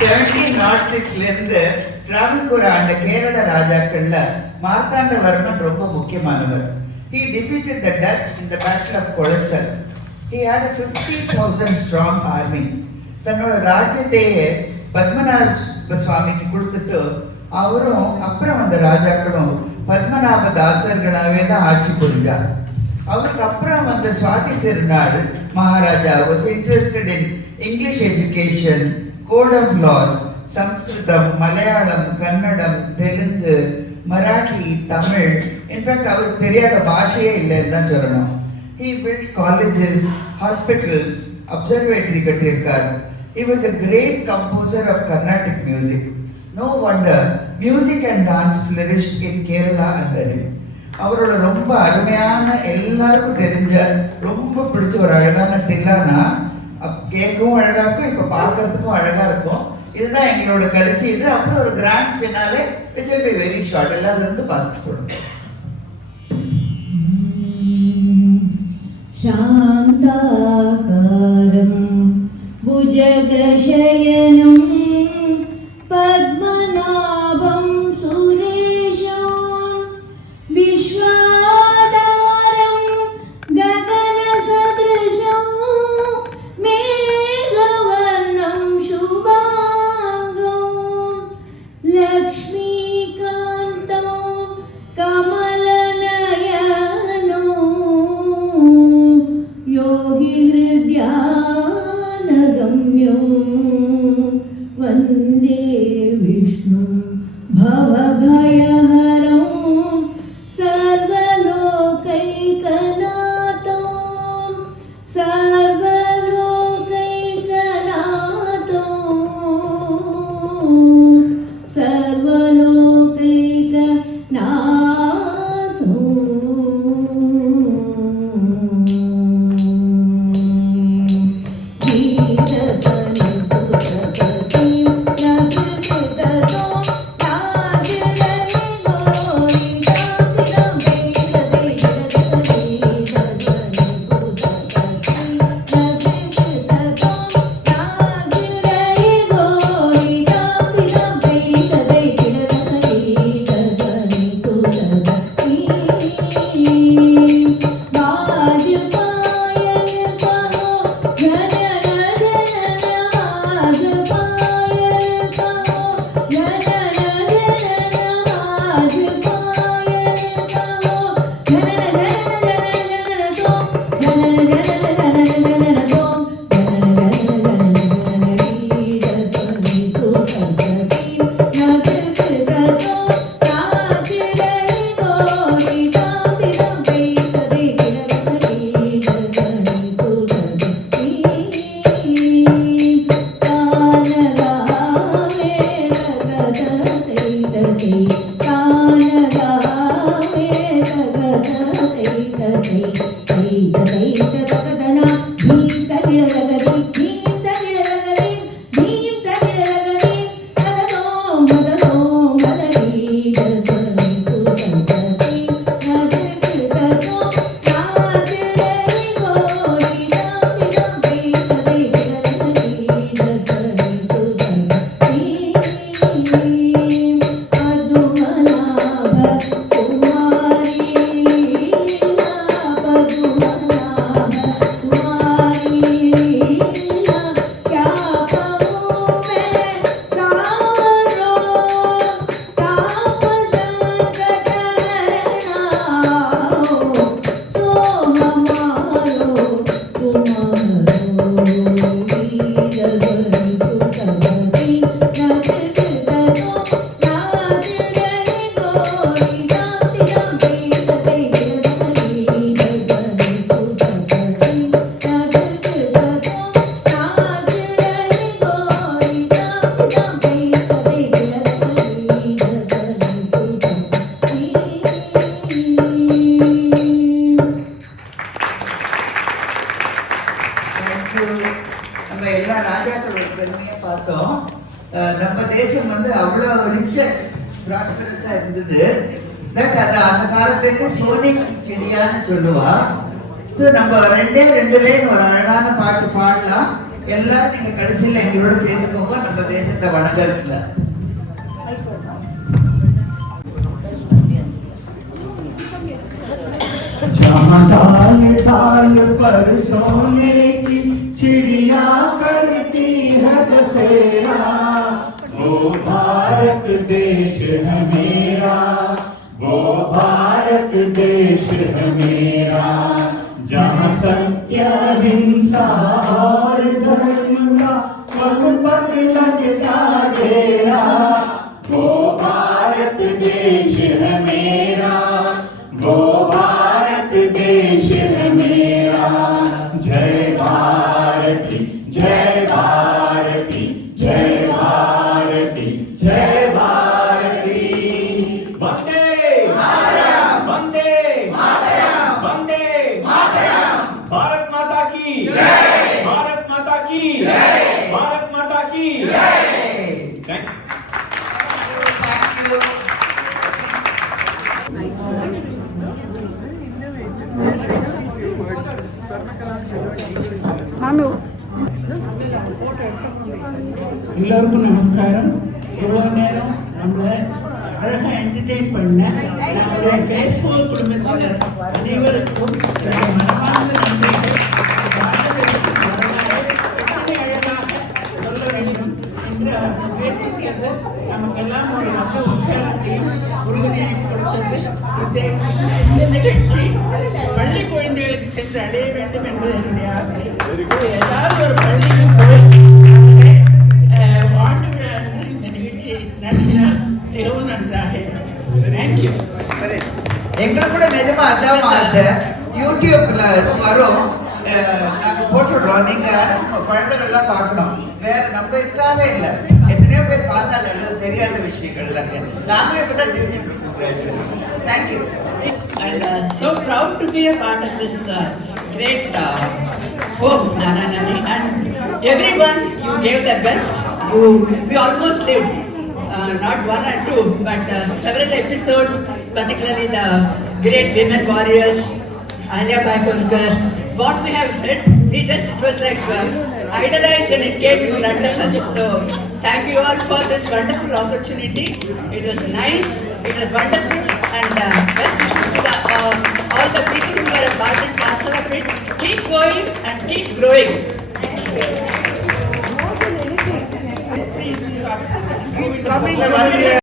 1706 இருந்து டிராவல்கூர் ஆண்ட கேரள ராஜாக்கள்ல மார்த்தாண்டவர்மன் ரொம்ப முக்கியமானவர். He defeated the Dutch in the Battle of Kolachal. He had a 50,000 strong army. தன்னோட ராஜ்யத்தையே பத்மநாப சுவாமிக்கு கொடுத்துட்டு அவரும் அப்புறம் அந்த ராஜாக்களும் பத்மநாப தாசர்களாவே தான் ஆட்சி புரிஞ்சார். அவருக்கு அப்புறம் வந்த Swathi Thirunal Maharaja was interested in English education, code of laws, Samskritam, Malayalam, Kannadam, Telugu, Marathi, Tamil. In fact அவருக்கு தெரியாத பாஷையே இல்லைன்னு தான் சொல்லணும். He built colleges, hospitals, observatory கட்டியிருக்கார். He was a great composer of Carnatic music. No wonder music and dance flourished in Kerala under him. அவரோட ரொம்ப அருமையான எல்லாருக்கும் தெரிஞ்ச ரொம்ப பிடிச்ச ஒரு அழகான தில்லானா கேட்கவும் அழகா இருக்கும், இப்ப பார்க்கறதுக்கும் அழகா இருக்கும். இதுதான் எங்களோட கடைசி இது. அப்புறம் ஒரு grand finale which will be very short. எல்லாரும் இருந்து பார்த்துட்டு போடுங்க. சாந்தாகாரம் புஜகசயனம் பத்மநாபம் சுரேஷம் விஸ்வாதாரம் ககனசத்ருஷம் மேகவர்ணம் சுபாங்கம் லக்ஷ்மீகாந்தம் கமலநயனோ யோகி ஹிருத்யானகம்யோ वन्दे विष्णु भवभयहरं सर्वलोकैकनाथं தேங்க்யூ. நம்ம எல்லா ராஜாக்களோட பெருமையை பார்த்தோம். நம்ம தேசம் வந்து அவ்வளோ ரிச் ப்ராஸ்பரஸாக இருந்தது. தட் அது அந்த காலத்துலேருந்து சோனி செடியான்னு சொல்லுவா. ஸோ நம்ம ரெண்டு லைன் ஒரு அழகான பாட்டு பாடலாம். எல்லாரும் நீங்க கடைசியில் எங்களோட சேர்ந்துக்கோங்க. நம்ம தேசத்தை வணங்கல. डाल पर सोने की चिड़िया करती है बसेरा, वो भारत देश है मेरा, वो भारत देश है मेरा, जहाँ सत्य हिंसा और धर्म का पग पग लगता डेरा, वो भारत देश है मेरा, वो भारत देश है मेरा। जय भारती जय भारती जय भारती जय भारती। वंदे मातरम वंदे मातरम वंदे मातरम। भारत माता की जय, भारत माता की जय, भारत माता की जय। Thank you. எல்லோருக்கும் நமஸ்காரம். இவ்வளோ நேரம் நம்மளை அழகாக என்டர்டெயின் பண்ண நம்மளுடைய ஃபேஸ்புக் குடும்பத்தினர் அனைவருக்கும் மனமார்ந்த நன்றிகள். அழகாக சொல்ல வேண்டும் என்று முயற்சிக்கிறது நமக்கெல்லாம் ஒரு நல்ல உற்சாகத்தையும் உறுதியையும் கொடுத்தது. இந்த நிகழ்ச்சி பள்ளி குழந்தைகளுக்கு சென்று அடைய வேண்டும் என்பது என்னுடைய ஆசை. ஏதாவது ஒரு பள்ளிக்கு போய் ஆண்டு விழா இந்த நிகழ்ச்சியை நடத்தினால் மிகவும் நன்றாக இருக்கும். தேங்க்யூ. எங்களுக்கு கூட நிஜமா அதான் ஆசை. யூடியூப்ல வரும், நாங்க போட்டுடுறோம். நீங்க குழந்தைகள்லாம் பார்க்கணும். வேற நம்ம இதுக்காக இல்லை, எத்தனையோ பேர் பார்த்தா நல்லது தெரியாத விஷயங்கள் நாங்களே இப்பதான் தெரிஞ்சுக்கணும். Thank you. And so proud to be a part of this great homes, Nana Nani, and everyone. You gave the best. We almost lived not one or two, but several episodes, particularly the great women warriors, Alia Bai Holkar. What we have read, it was like idolized when it came in front of us. So thank you all for this wonderful opportunity. It was nice, it was wonderful, and best wishes to all the people who are a part and parcel of it. Keep going and keep growing.